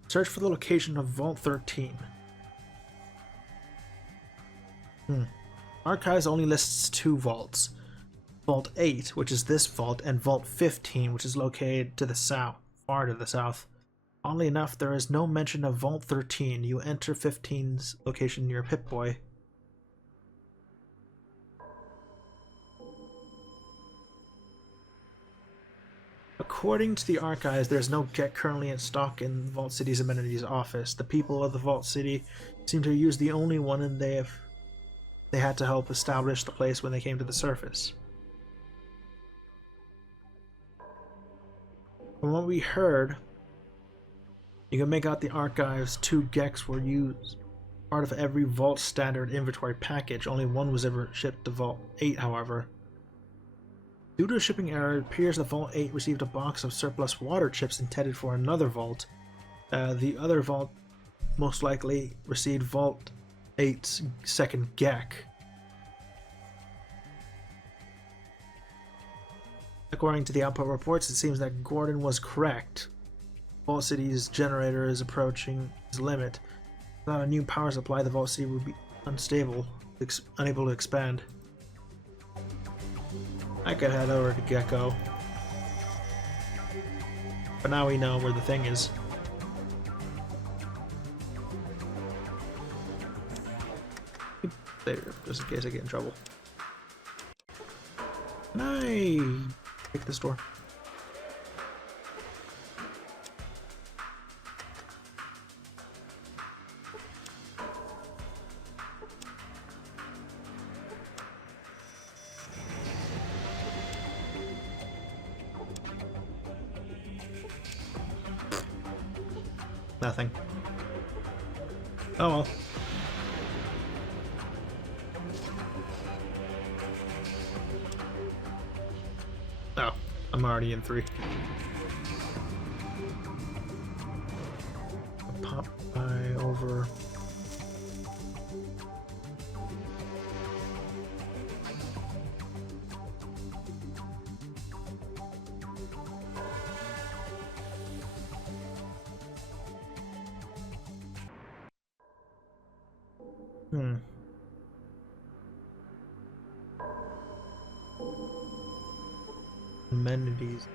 Search for the location of Vault 13. Archives only lists 2 vaults. Vault 8, which is this vault, and Vault 15, which is located to the south, far to the south. Oddly enough, there is no mention of Vault 13. You enter 15's location near Pip-Boy. According to the archives, there is no Gek currently in stock in Vault City's amenities office. The people of the Vault City seem to use the only one, and they had to help establish the place when they came to the surface. From what we heard, you can make out the archives 2 Geks were used. Part of every Vault standard inventory package. Only one was ever shipped to Vault 8, however. Due to a shipping error, it appears that Vault 8 received a box of surplus water chips intended for another vault. The other vault most likely received Vault 8's second Gek. According to the output reports, it seems that Gordon was correct. Vault City's generator is approaching its limit. Without a new power supply, the Vault City would be unstable, unable to expand. I could head over to Gecko. But now we know where the thing is. There, just in case I get in trouble. Can I take this door? Nothing. Oh well. Oh, I'm already in 3. Pop by over. Amenities.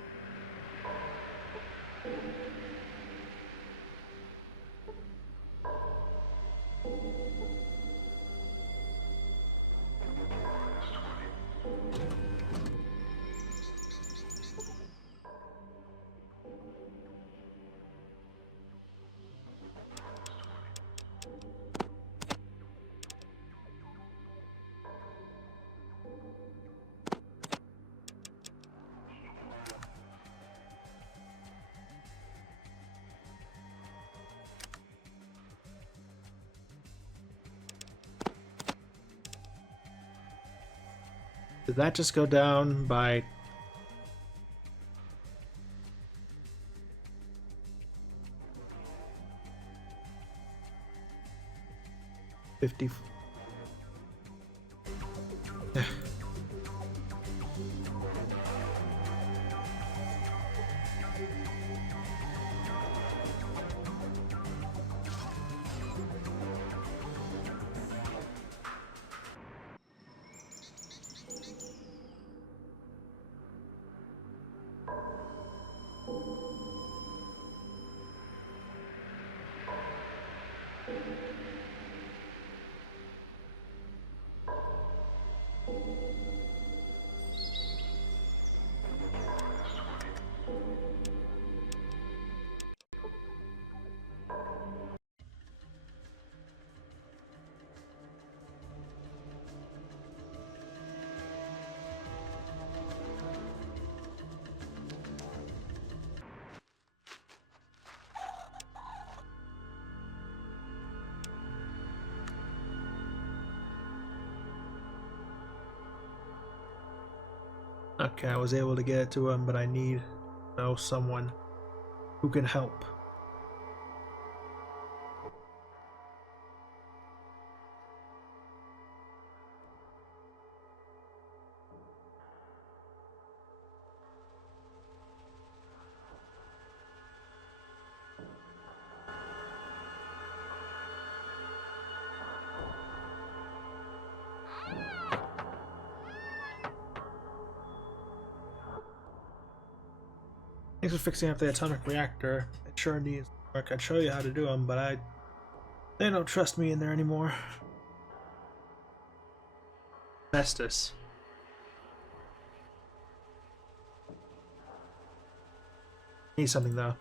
Did that just go down by... $50? Yeah. Okay, I was able to get it to him, but I need to know someone who can help. Thanks for fixing up the atomic reactor. It sure needs work. I'd show you how to do them, but they don't trust me in there anymore. Festus. Need something though.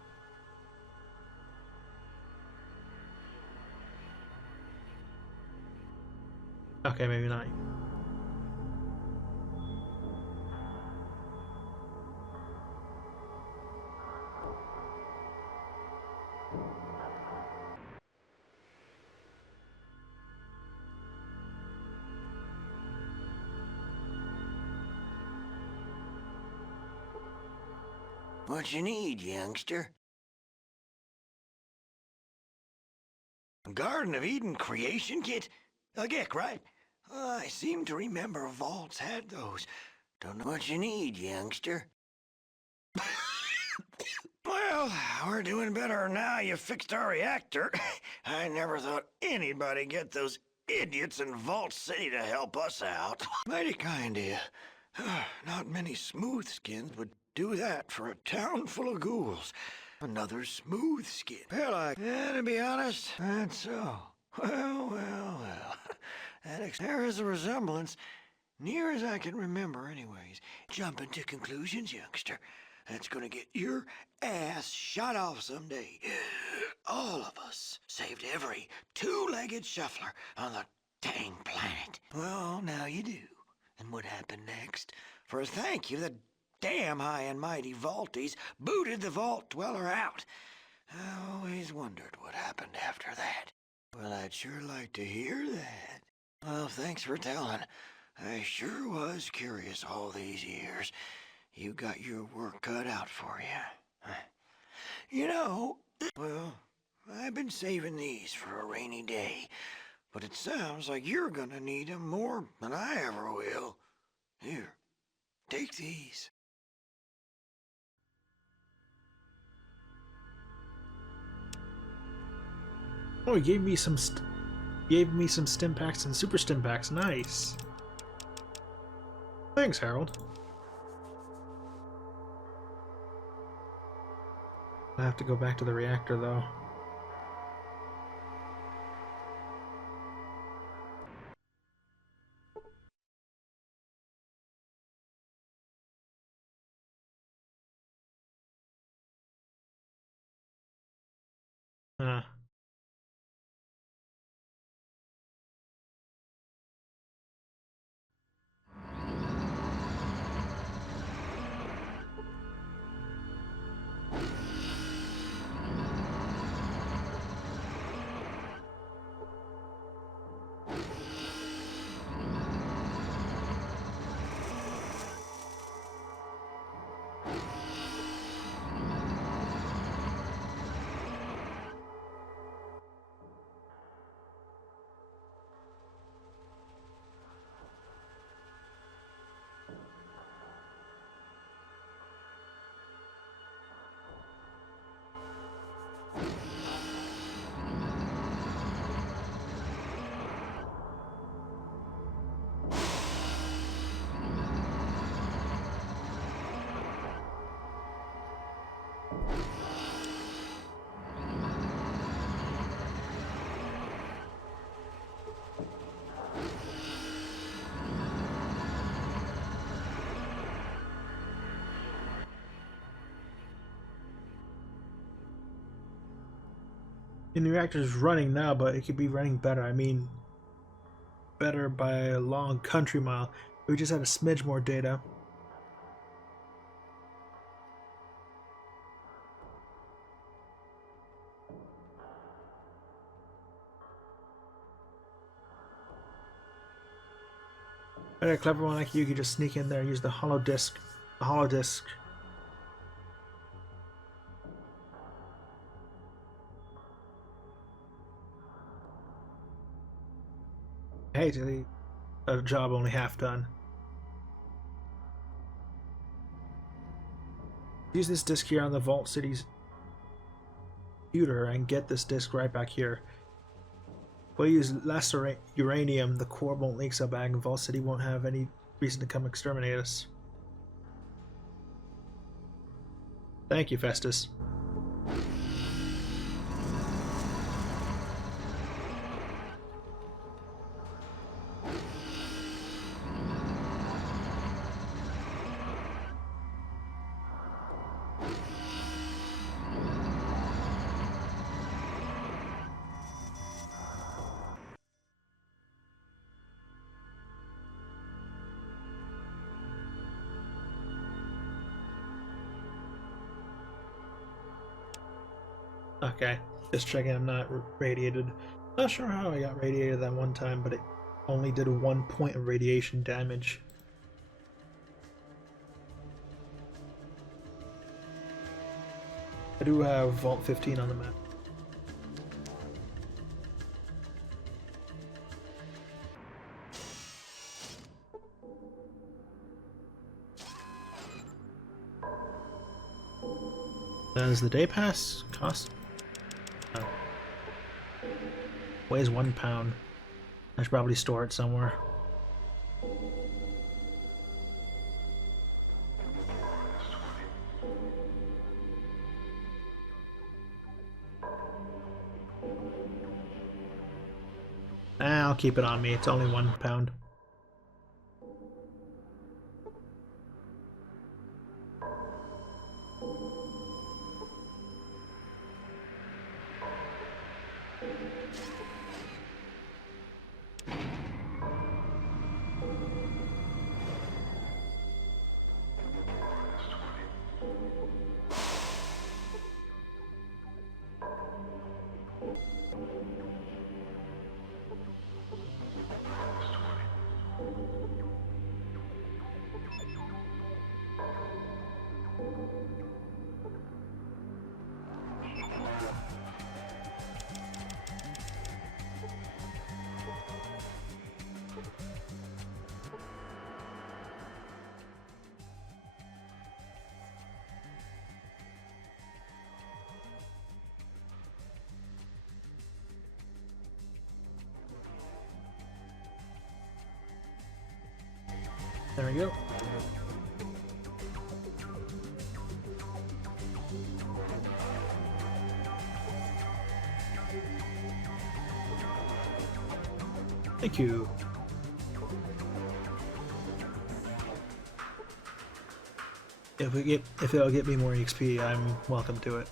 Okay, maybe not. What you need, youngster? Garden of Eden creation kit? A Gek, right? I seem to remember Vault's had those. Don't know what you need, youngster. Well, we're doing better now you fixed our reactor. I never thought anybody'd get those idiots in Vault City to help us out. Mighty kind of you. Not many smooth skins would do that for a town full of ghouls. Another smooth skin. Well, to be honest, that's so. Well. There is a resemblance, near as I can remember anyways. Jumping to conclusions, youngster. That's gonna get your ass shot off someday. All of us saved every two-legged shuffler on the dang planet. Well, now you do. And what happened next? For a thank you, the damn high and mighty Vaulties booted the Vault Dweller out. I always wondered what happened after that. Well, I'd sure like to hear that. Well, thanks for telling. I sure was curious all these years. You got your work cut out for you. You know, well, I've been saving these for a rainy day, but it sounds like you're gonna need 'em more than I ever will. Here, take these. Oh, he gave me some stim packs and super stim packs. Nice. Thanks, Harold. I have to go back to the reactor, though. Huh. And the reactor is running now, but it could be running better. I mean, better by a long country mile. We just had a smidge more data. A clever one like you could just sneak in there and use the hollow disk. The hollow disk. Hey, a job only half done. Use this disk here on the Vault City's computer and get this disk right back here. We'll use less uranium, the core won't leak so bad, and Vault City won't have any reason to come exterminate us. Thank you, Festus. Okay, just checking I'm not radiated. Not sure how I got radiated that one time, but it only did 1 point of radiation damage. I do have Vault 15 on the map. Does the day pass cost? Oh. Weighs 1 pound. I should probably store it somewhere. I'll keep it on me. It's only 1 pound. There we go. Thank you. If it'll get me more XP, I'm welcome to it.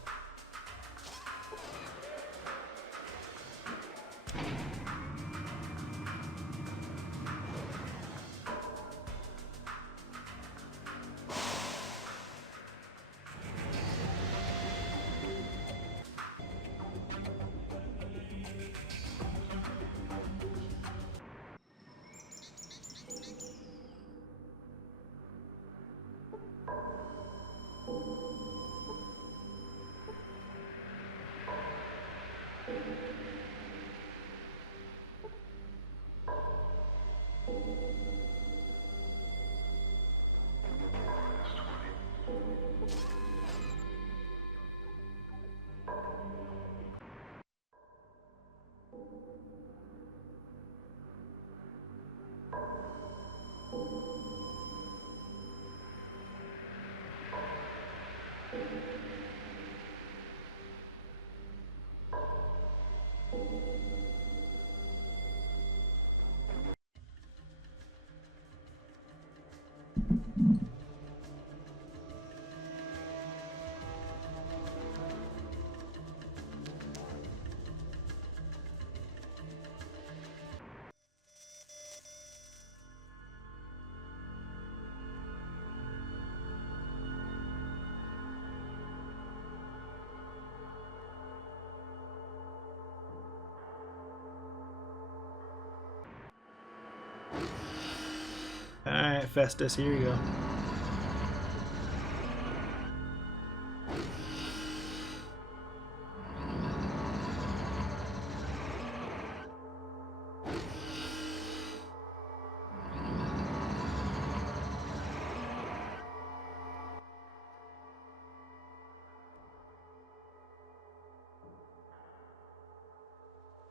Alright, Festus, here you go.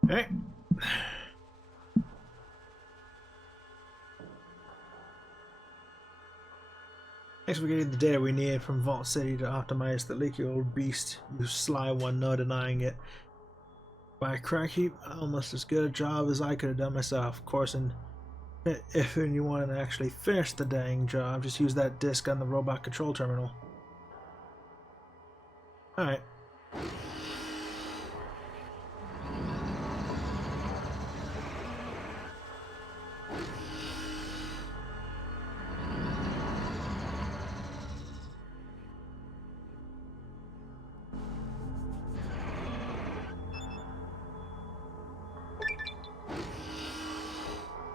Alright. Thanks for getting the data we need from Vault City to optimize the leaky old beast. You sly one, no denying it. By cracky, almost as good a job as I could have done myself. Of course, and if you want to actually finish the dang job, just use that disc on the robot control terminal. Alright.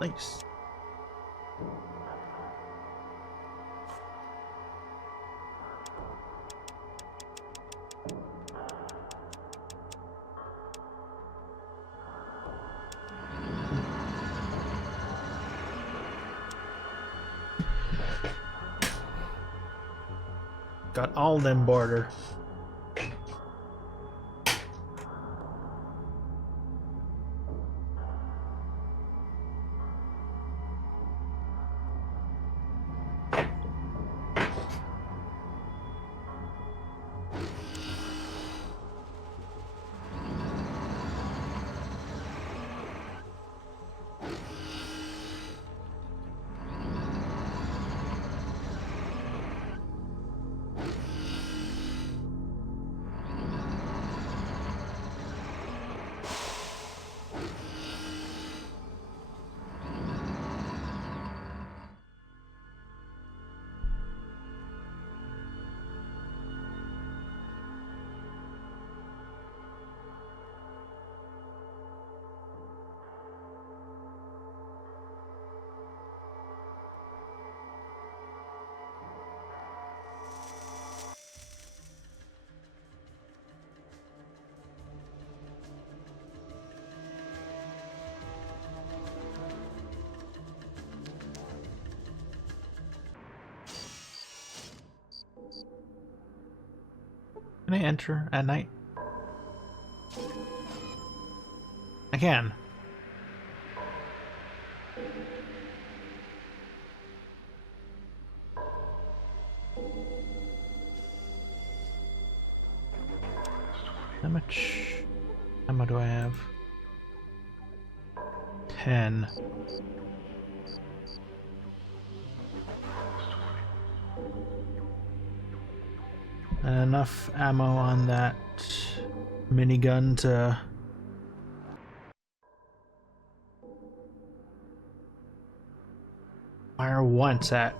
Nice. Got all them border. Can I enter at night? I can. How much ammo do I have? 10. Enough ammo on that minigun to fire once at.